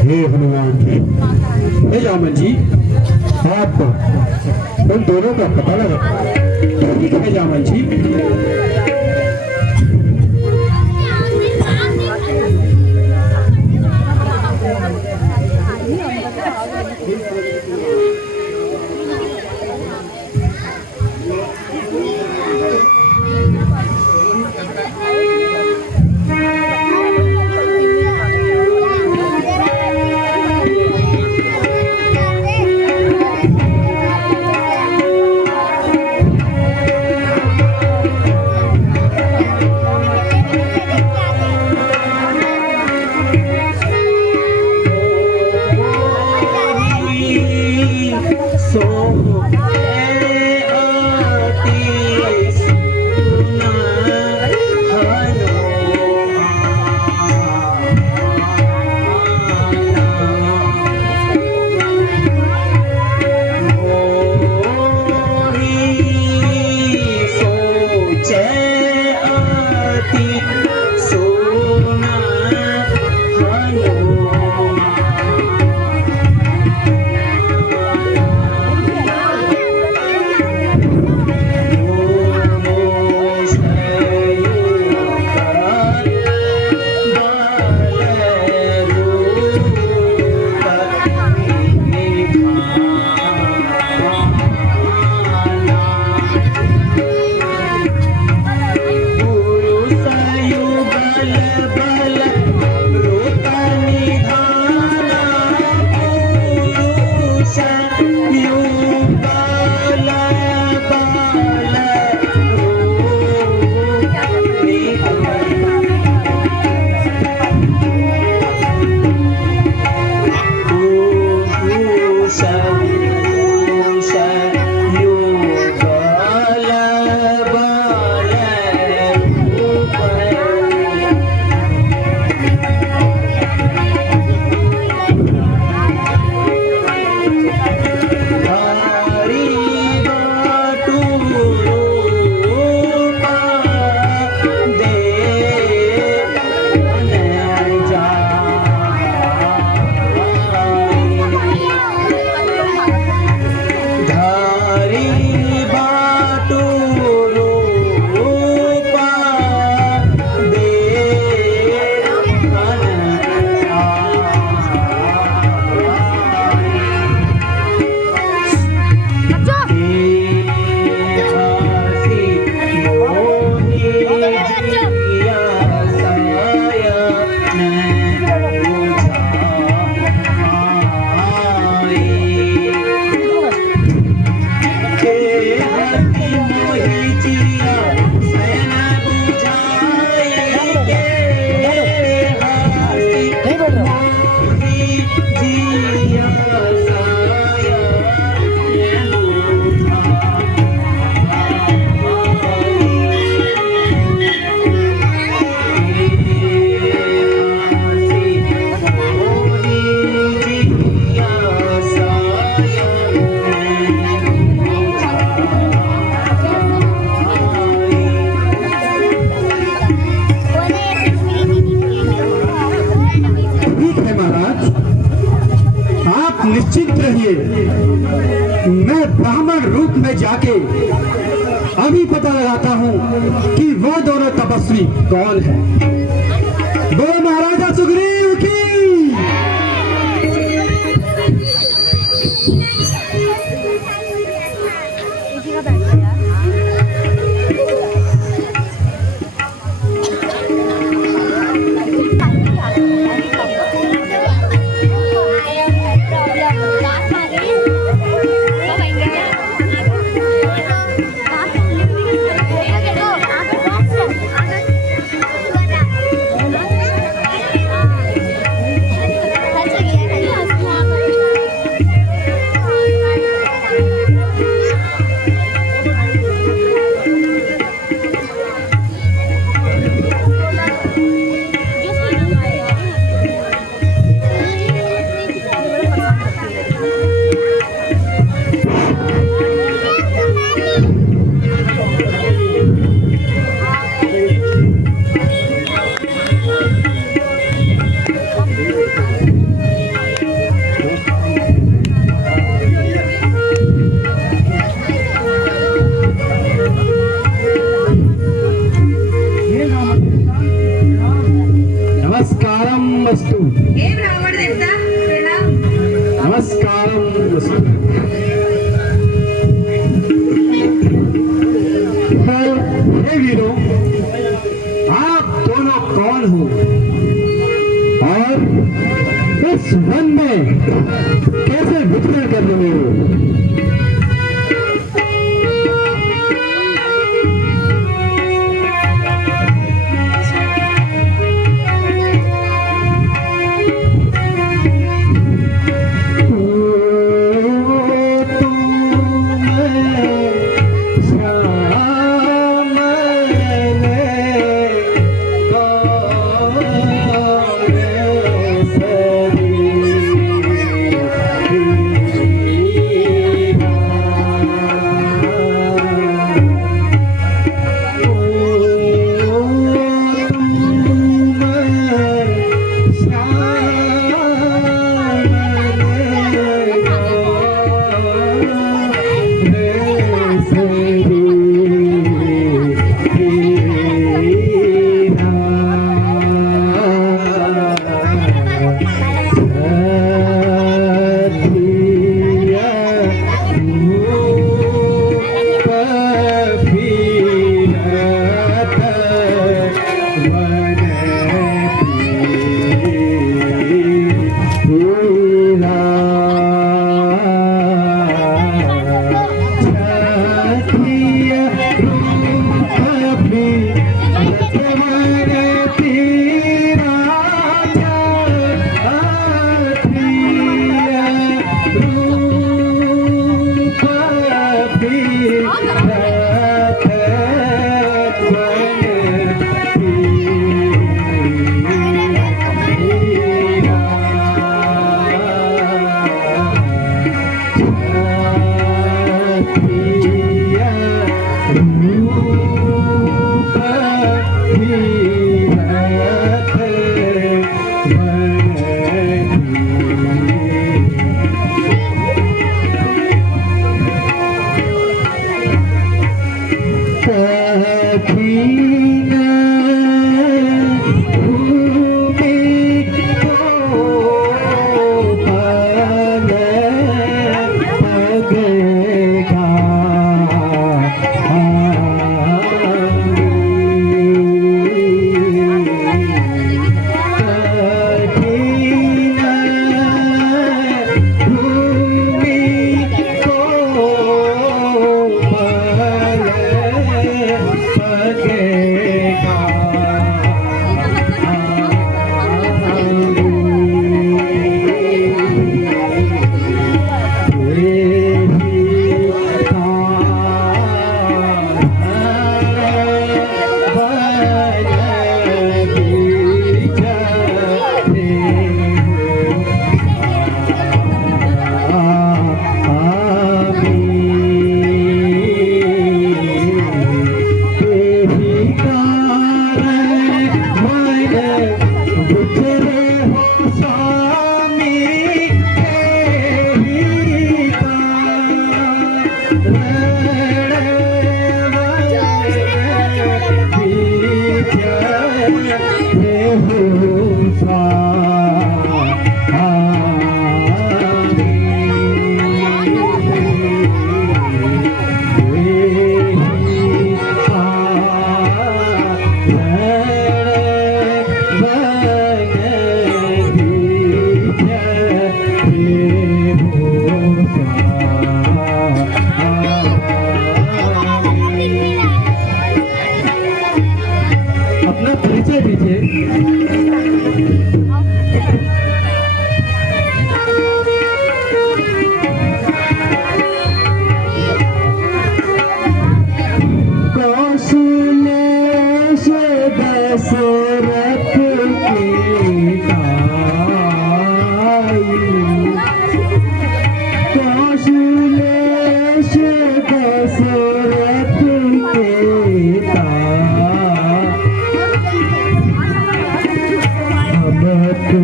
हे हनुमान जी, हे जामन जी, आप उन दोनों का पता लगा ठीक है जामन जी। चाहिए। मैं ब्राह्मण रूप में जाके अभी पता लगाता हूँ कि वो दोनों तपस्वी कौन है। बोलो महाराजा सुग्रीव की। नमस्कारम वस्तु। हे ब्राह्मण देवता प्रणाम। नमस्कारम वस्तु। हे वीरों, आप दोनों कौन हो और इस वन में कैसे विचरण कर रहे हो?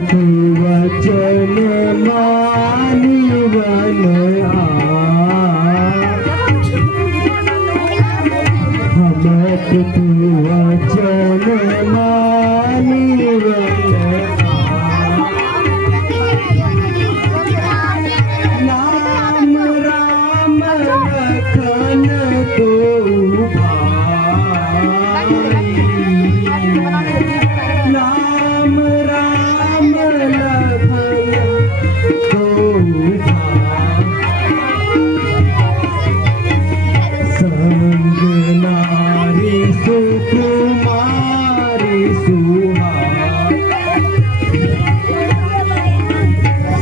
तू वचन मानी वन हमको तू वचन मानी वन राम राम लखन को भाई राम राम लखन को संग नारी सुकुमारी सुहा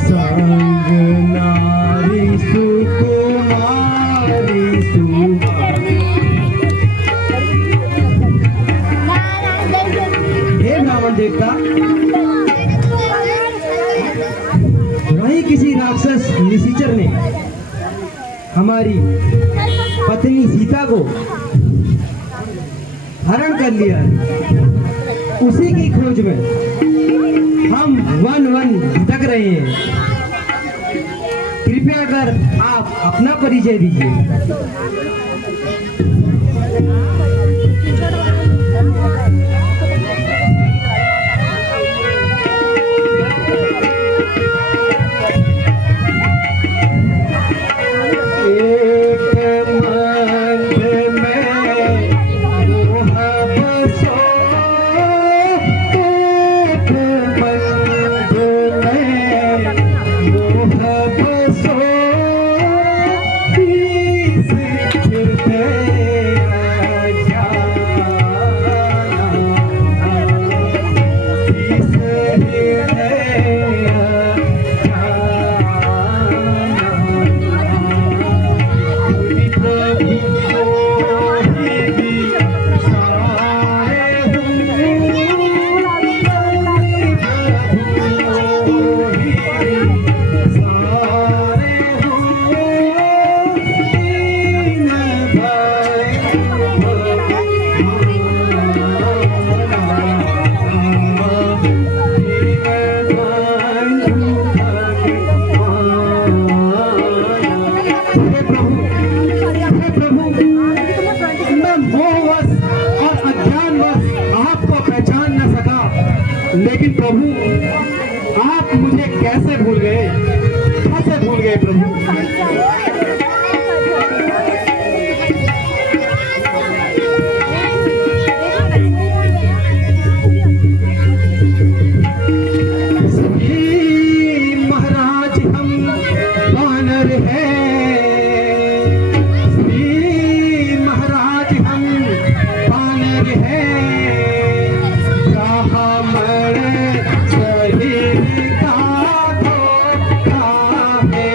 संग नारी सुकुमारी सुहा। हे ब्राह्मण देवता, वहीं किसी राक्षस निशिचर ने हमारी पत्नी सीता को हरण कर लिया है। उसी की खोज में हम वन वन भटक रहे हैं। कृपया कर आप अपना परिचय दीजिए। लेकिन प्रभु आप मुझे कैसे भूल गए प्रभु। महाराज हम वानर हैं, महाराज हम वानर हैं। शरीर का धोखा है।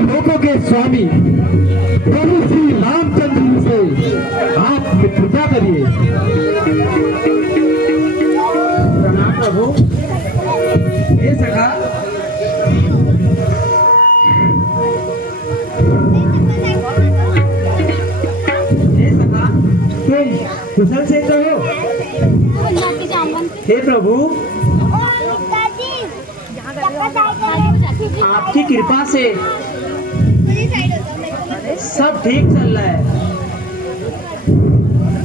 लोकों के स्वामी प्रभु श्री रामचंद्र जी से आप मित्रता करिए। प्रणाम प्रभु। हे सखा, हे सखा, तुम कुशल से तो हो? हे प्रभु, आपकी कृपा से सब ठीक चल रहा है।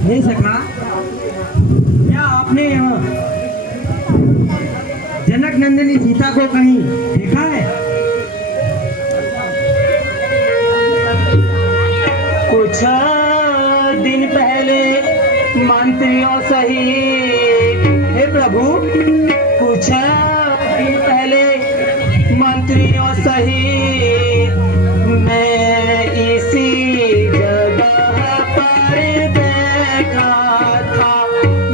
हे सखा, क्या आपने यहाँ जनक नंदिनी सीता को कहीं देखा है? कुछ दिन पहले मंत्रियों सहित, हे प्रभु, कुछ दिन पहले मंत्रियों सहित मैं इसी जगह पर बैठा था।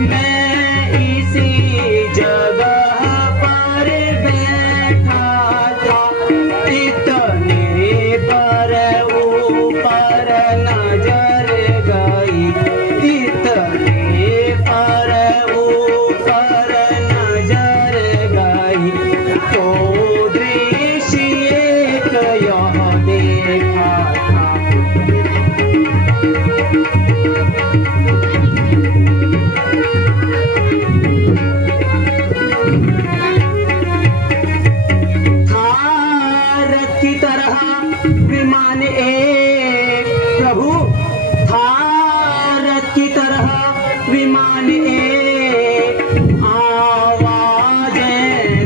मैं इसी जगह पर बैठा था। इतने पर ऊपर नजर गई। इतने पर ऊपर नजर गई तो दृश्य एक यह देखा था। भारत की तरह विमान एक, प्रभु, भारत की तरह विमान एक, आवाजें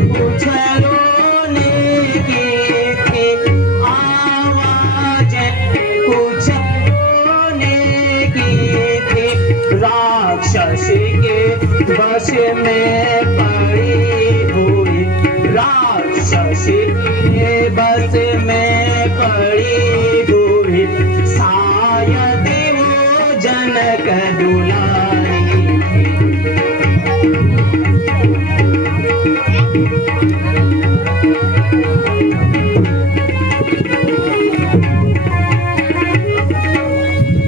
कुछ रोने की थी। आवाजें कुछ रोने की थी। राक्षस के बस में पड़ी हुई। राक्षस के बस में पड़ी हुई। शायद वो जनक दुलारी थी।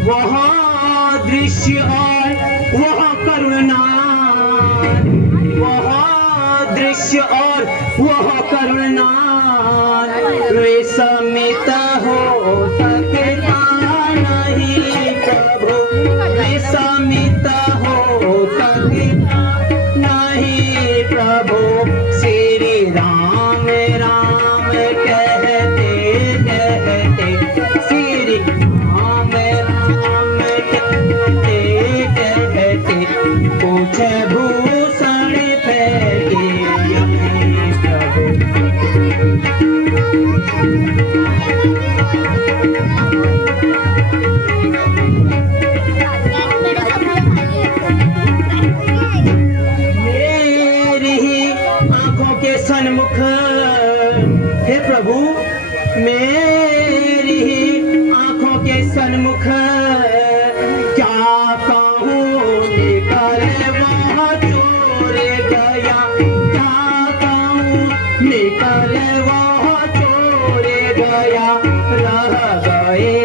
वह दृश्य और वह करुणा, वह दृश्य और वह करुणा विस्मित हो सकता नहीं प्रभु। विस्मित हो सकता नहीं प्रभु। श्री राम राम कहते कहते, श्री राम राम कहते कहते कुछ भूषण फेंके प्रभु। मेरी ही आंखों के सन्मुख, हे प्रभु, मेरी ही आंखों के सन्मुख क्या कहूँ निकल वहाँ चोर गया। क्या कहूँ निकल वहाँ चोर गया। रह गए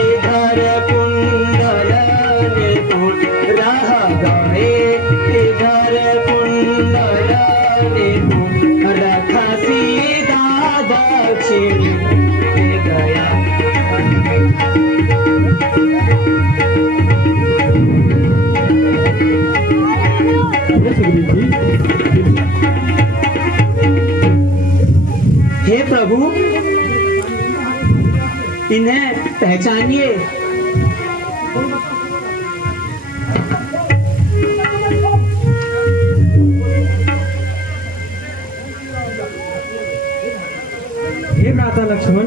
इधर कुंडलन फूल। रह गए इधर कुंडलन फूल। रखा सीधा दक्षिण गया। ये सुग्रीव जी, हे प्रभु, इन्हें पहचानिए। हे भ्राता लक्ष्मण,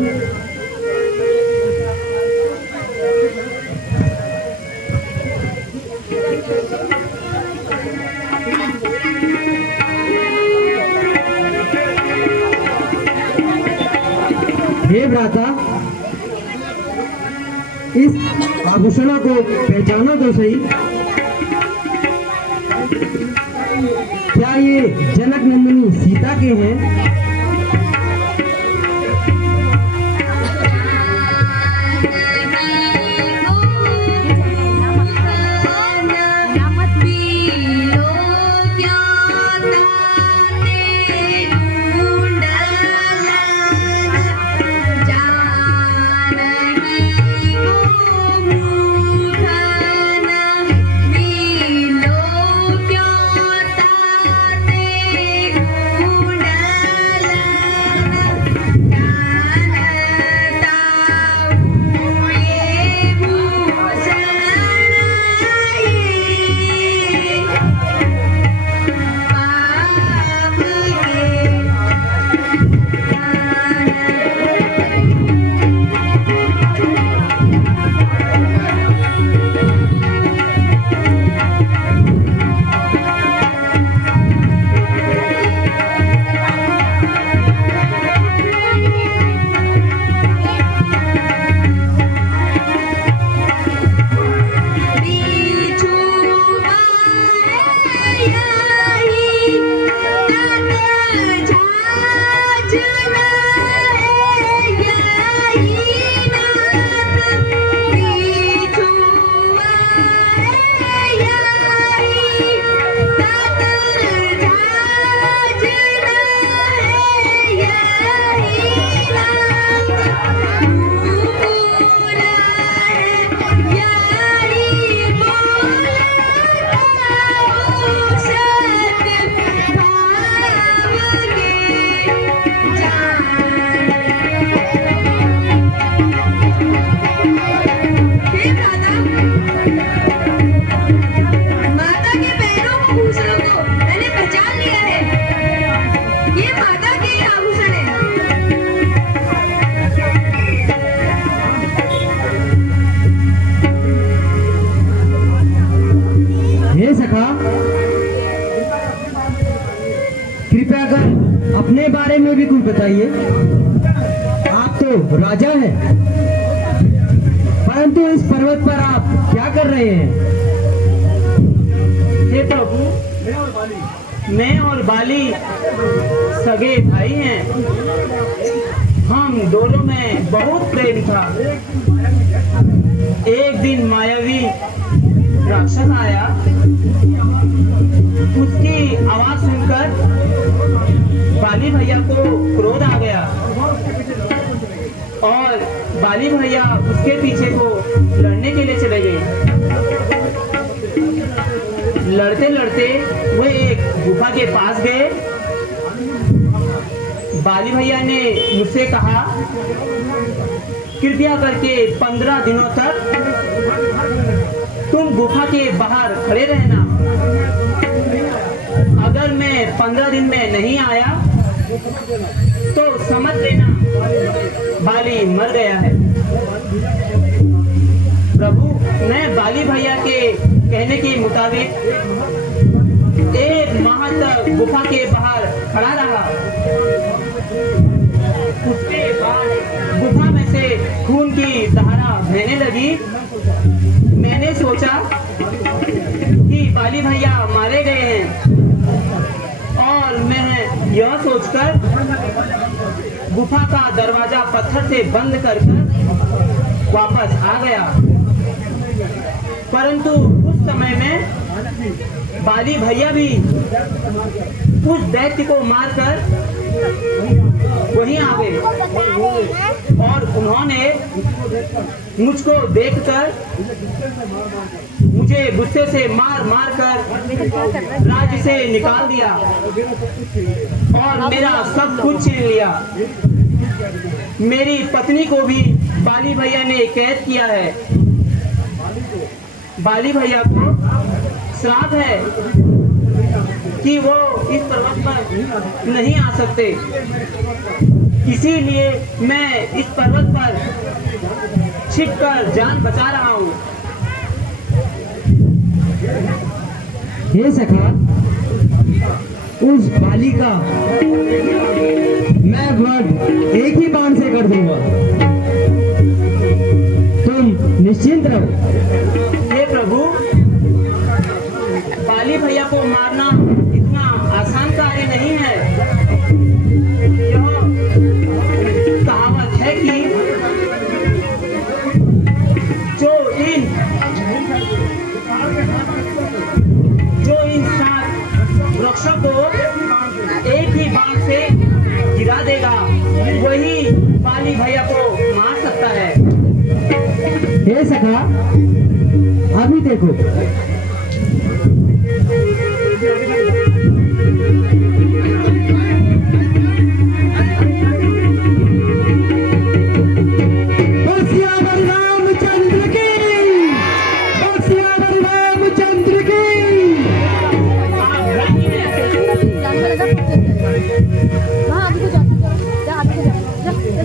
हे भ्राता, इस आभूषणों को पहचानो तो सही। क्या ये जनक नंदिनी सीता के हैं? में भी कुछ बताइए। आप तो राजा हैं, परंतु इस पर्वत पर आप क्या कर रहे हैं? हे प्रभु, मैं और बाली सगे भाई हैं। हम दोनों में बहुत प्रेम था। एक दिन मायावी राक्षस आया। उसकी आवाज सुनकर बाली भैया को क्रोध आ गया और बाली भैया उसके पीछे को लड़ने के लिए चले गए। लड़ते लड़ते वो एक गुफा के पास गए। बाली भैया ने मुझसे कहा, कृपया करके 15 दिनों तक तुम गुफा के बाहर खड़े रहना। अगर मैं 15 दिन में नहीं आया तो समझ लेना बाली मर गया है। प्रभु, मैं बाली भैया के कहने के मुताबिक 1 माह तक गुफा के बाहर खड़ा रहा। उसके बाद गुफा में से खून की धारा बहने लगी। मैंने सोचा कि बाली भैया मारे गए हैं और मैं यह सोचकर गुफा का दरवाजा पत्थर से बंद कर वापस आ गया। परंतु उस समय में बाली भैया भी उस दैत्य को मारकर वहीं आ गए और उन्होंने मुझको देखकर मुझे गुस्से से मार मार कर राज्य से निकाल दिया और मेरा सब कुछ छीन लिया। मेरी पत्नी को भी बाली भैया ने कैद किया है। बाली भैया को श्राप है कि वो इस पर्वत पर नहीं आ सकते। इसीलिए मैं इस पर्वत पर छिपकर जान बचा रहा हूँ। हे सखा, उस बाली का मैं वध एक ही बाण से कर दूंगा। तुम निश्चिंत रहो। हे प्रभु, बाली भैया को मारना इतना आसान कार्य नहीं है। यह कहावत है कि जो इन 7 वृक्षों को एक ही बाण से गिरा देगा, वही बाली भैया को मार सकता है। हे सखा, अभी देखो।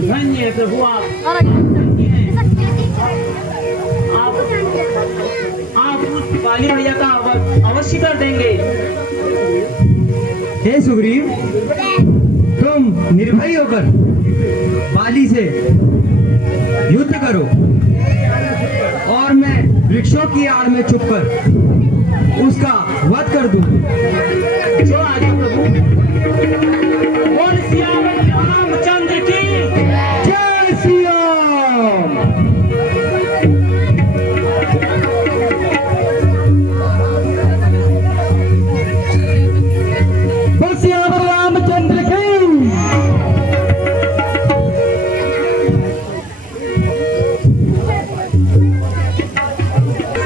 धन्य है प्रभु, आप उस बाली भैया का अवश्य कर देंगे। हे सुग्रीव, तुम निर्भय होकर बाली से युद्ध करो और मैं वृक्षों की आड़ में छुपकर उसका वध कर दूं। जो आज प्रभु, बोल सियावर रामचंद्र की जय श्री राम। बोल सियावर रामचंद्र की।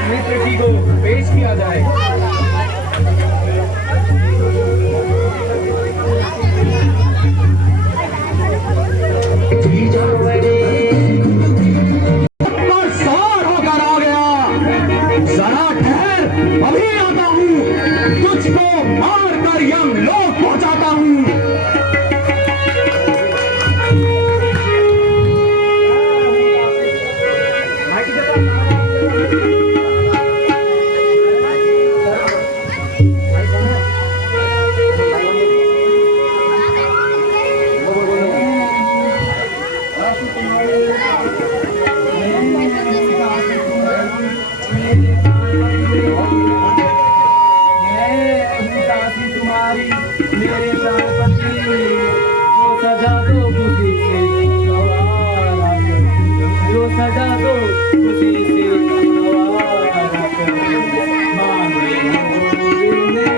मित्र जी को पेश किया जाए। तुम्हारी मेरे प्राणपति जो सजा दो खुशी से सवारा कर, जो सजा दो खुशी से सवारा कर, मांगे होने की, मांगे होने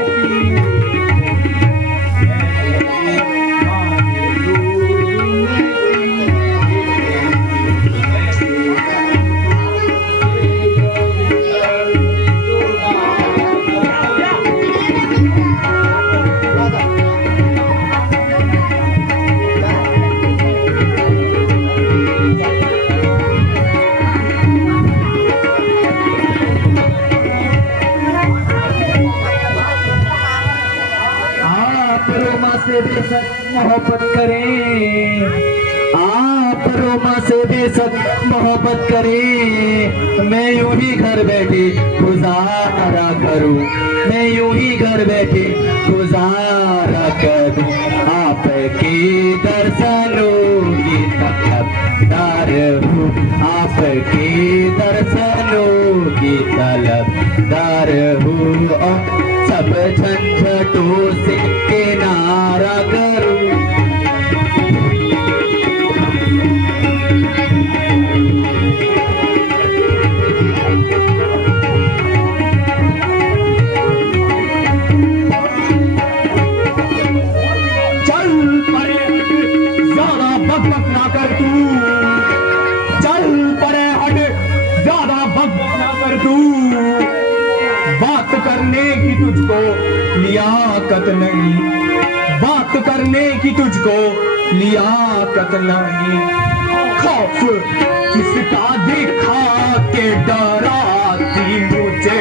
से बेशक मोहब्बत करें, आप रोमा से बेशक मोहब्बत करें, मैं यूं ही घर बैठे गुजारा करूं, मैं यूं ही घर बैठे गुजारा करूं, आपके दर्शनों की तलबदार हूँ, आपके दर्शनों की तलबदार हूँ, और सब झंझटों से किनारा करूं। चल परे ज्यादा बकबक ना कर तू, चल परे हट ज्यादा बकबक ना कर तू, बात करने की तुझको लियाकत नहीं, बात करने की तुझको लियाकत नहीं, खौफ किसका दिखा के डराती मुझे,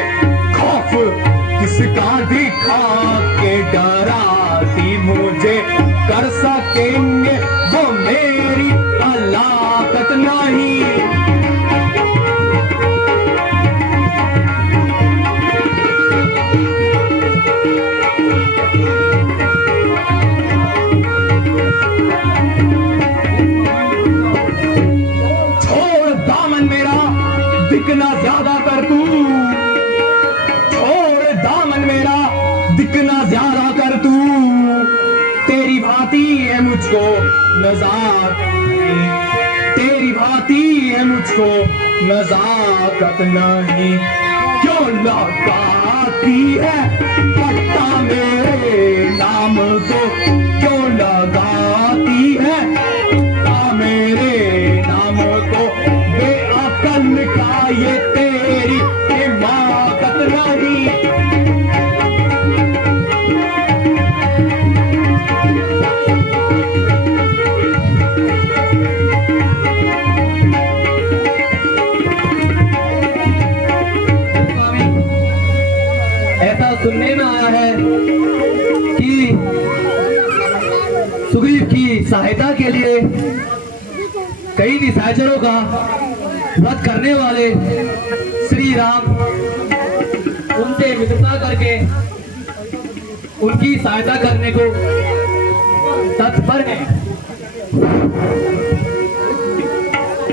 खौफ किसका दिखा के डराती मुझे, कर सकेंगे वो मेरी हलाकत नहीं। दिखना ज्यादा कर तू, छोड़ दामन मेरा दिखना ज्यादा कर तू, तेरी भांति है मुझको नजाकत, तेरी भांति है मुझको नजाकत नहीं, क्यों लगाती है पट्टा मेरे नाम को, क्यों लगाती है पट्टा मेरे नाम को, बेअकल का ये तेरी हिमाकत नहीं। ऐसा सुनने में आया है कि सुग्रीव की सहायता के लिए कई निशाचरों का वध करने वाले श्री राम उनसे मित्रता करके उनकी सहायता करने को तत्पर है।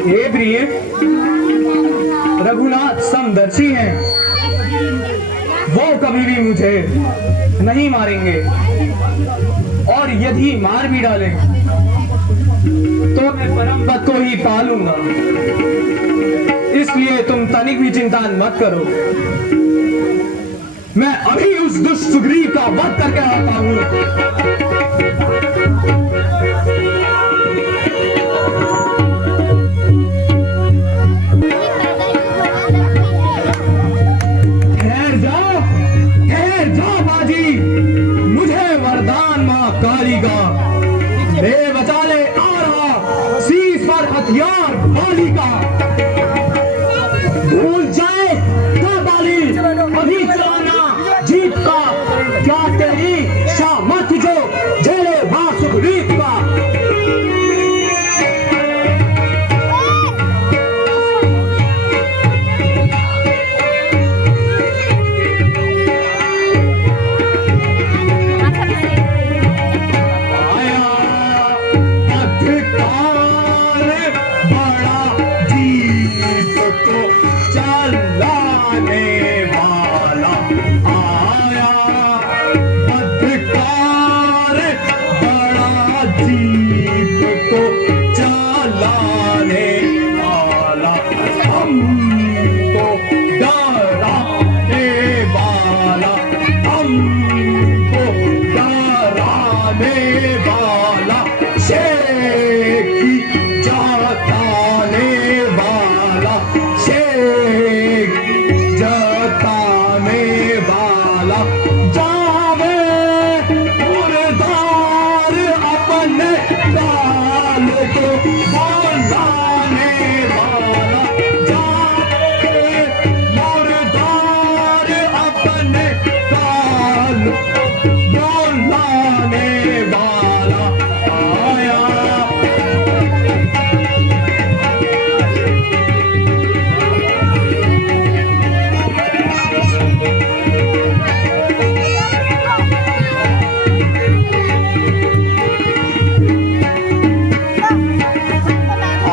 हे प्रिय, रघुनाथ समदर्शी हैं, वो कभी भी मुझे नहीं मारेंगे, और यदि मार भी डालें तो मैं परम पद को ही पालूंगा, इसलिए तुम तनिक भी चिंता मत करो, मैं अभी उस दुष्ट सुग्रीव का वध करके आता हूं। ठहर जाओ बाजी, मुझे वरदान मां काली का, रे बचा ले आ रहा शीश पर हथियार बाली का, भूल जाए क्या बाली अभी चलाना जीत का, क्या तेरी शामत जो झेले मां सुग्रीव का। को चलाने वाला आया, बदकार बड़ा जीप को चलाने वाला, हमको डराने वाला, हमको डराने वाला, शेख जताने वाला, शेख जताने वाला, जावे मुर्दार अपने काल को बुलाने वाला, जावे मुर्दार अपने काल बुलाने वाला आया।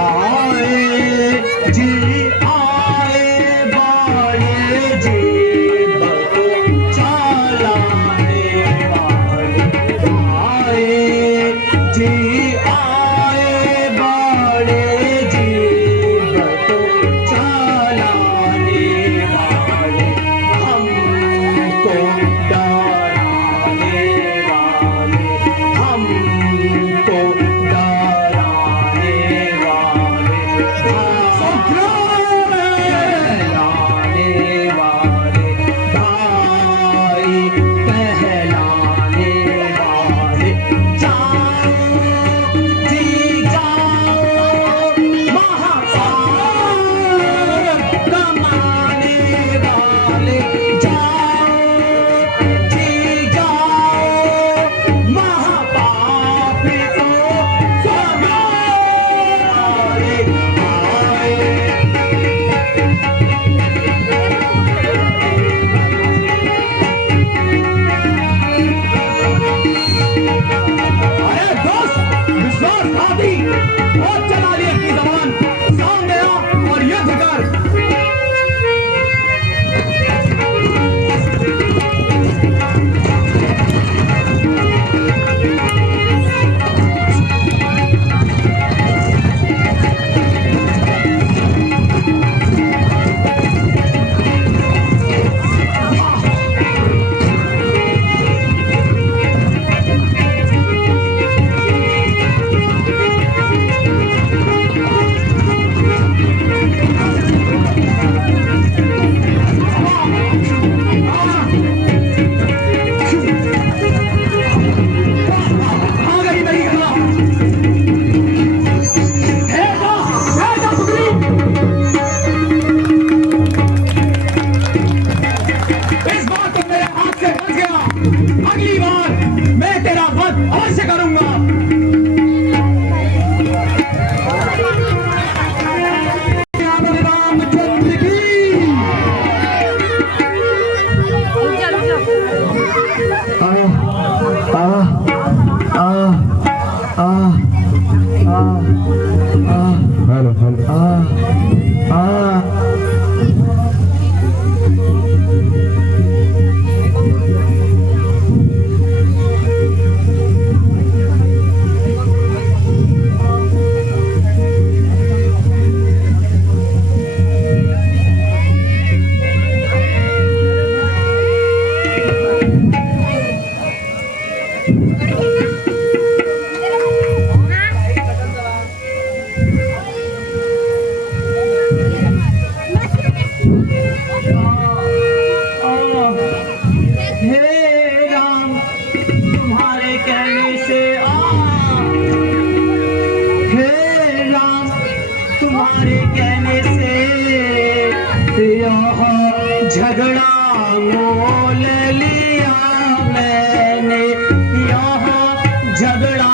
आए जी आए बाए जीव को चलाने वाले, आए जी आए बाए जीव को चलाने वाले, हमको डराने वाले, हमको डराने वाले, कहलाने वाले, भाई कहलाने वाले, जाओ जी जाओ महापाप कमाने वाले, जाओ जी जाओ महापाप को समाने आए। अरे दोस्त, विश्वास आदि और चला ली अपनी जबान, सामने आ और युद्ध कर। आ गई मेरी कला। हे जा सुग्रीव, इस बार तुम मेरे हाथ से बच गया, अगली बार मैं तेरा वध अवश्य करूंगा। रामचंद्र की हेलो झगड़ा मोल लिया मैंने, यहाँ झगड़ा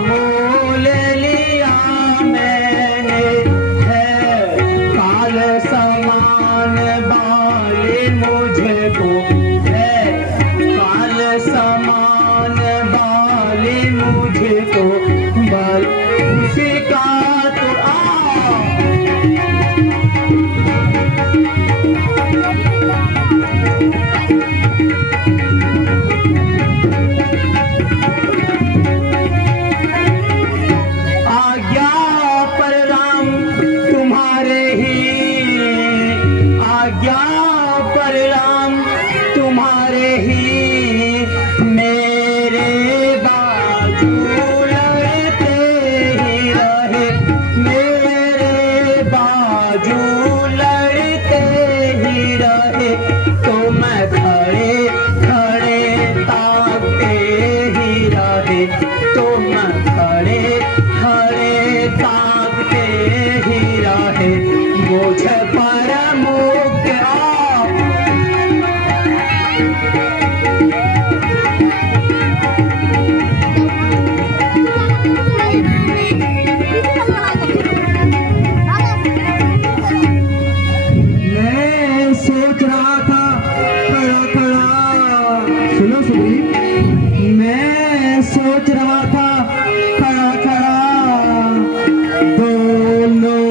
मोल लिया मैंने, है काल समान बाले मुझको, है काल समान बाले मुझको, बल उसी का तो आ बाजू लड़ते ही रहे, तो मैं खड़े खड़े ताकते ही रहे, तो मैं खड़े खड़े ताकते ही रहे। मुझे परमुख आप मैं सोच रहा था खड़ा खड़ा, सुनो सुबीर, मैं सोच रहा था खड़ा खड़ा, दोनों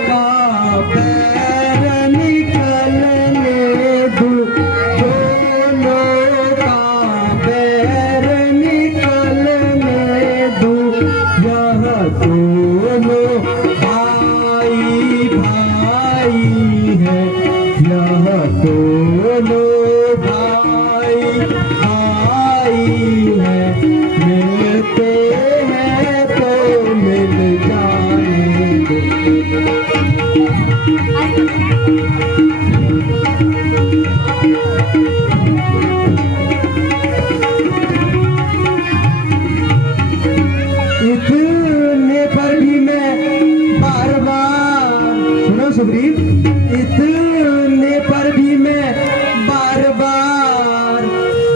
का पैर निकलने दो, दोनों का पैर निकलने दो, यह दोनों भाई भाई है, यह दोनों भाई भाई है, मिलते हैं तो मिल जाने दो। इतने पर भी मैं बार बार, सुनो सुग्रीव, इतने पर भी मैं बार बार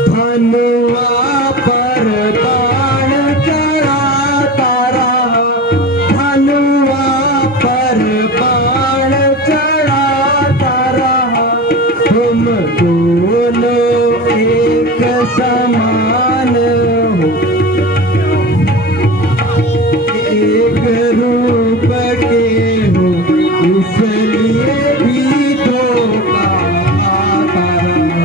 धनुआ पर बाण चढ़ाता रहा, धनुआ पर बाण चढ़ाता रहा। तुम दोनों एक समान हो, एक रूप के हो, इसलिए भी धोखा आता रहा।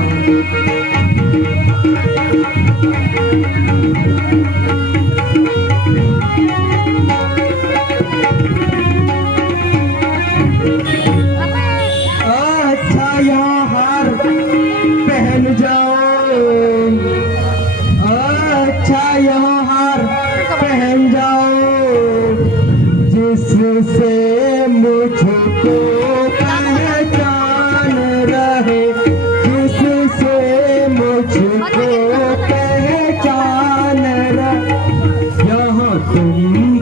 अच्छा यहाँ हार पहन जाओ, अच्छा यहाँ हार पहन जाओ, जिससे मुझको पहचान रहे, जिससे मुझको पहचान रहे। यहाँ तुम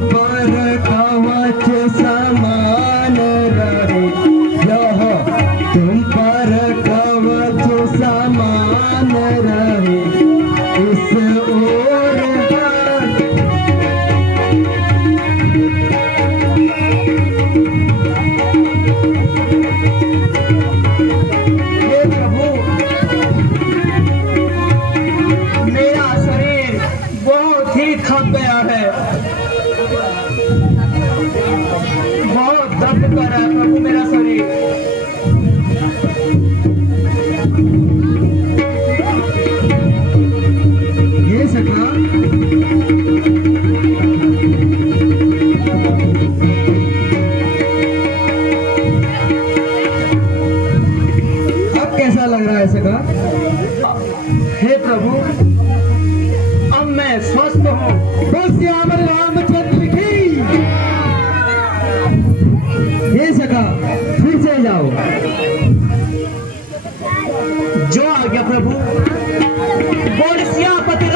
पर कवच समान रहे, यहाँ तुम पर कवच समान रहे, इस ओर हाथ हे प्रभु, मेरा शरीर बहुत ही थक गया है, बहुत दर्द कर रहा है प्रभु मेरा शरीर। ये सखा, अब कैसा लग रहा है सखा? हे प्रभु, अब मैं स्वस्थ हूँ। बस श्यामल रामचंद्र की। हे सखा, फिर से जाओ। जो आ गया प्रभु, बोल सियापति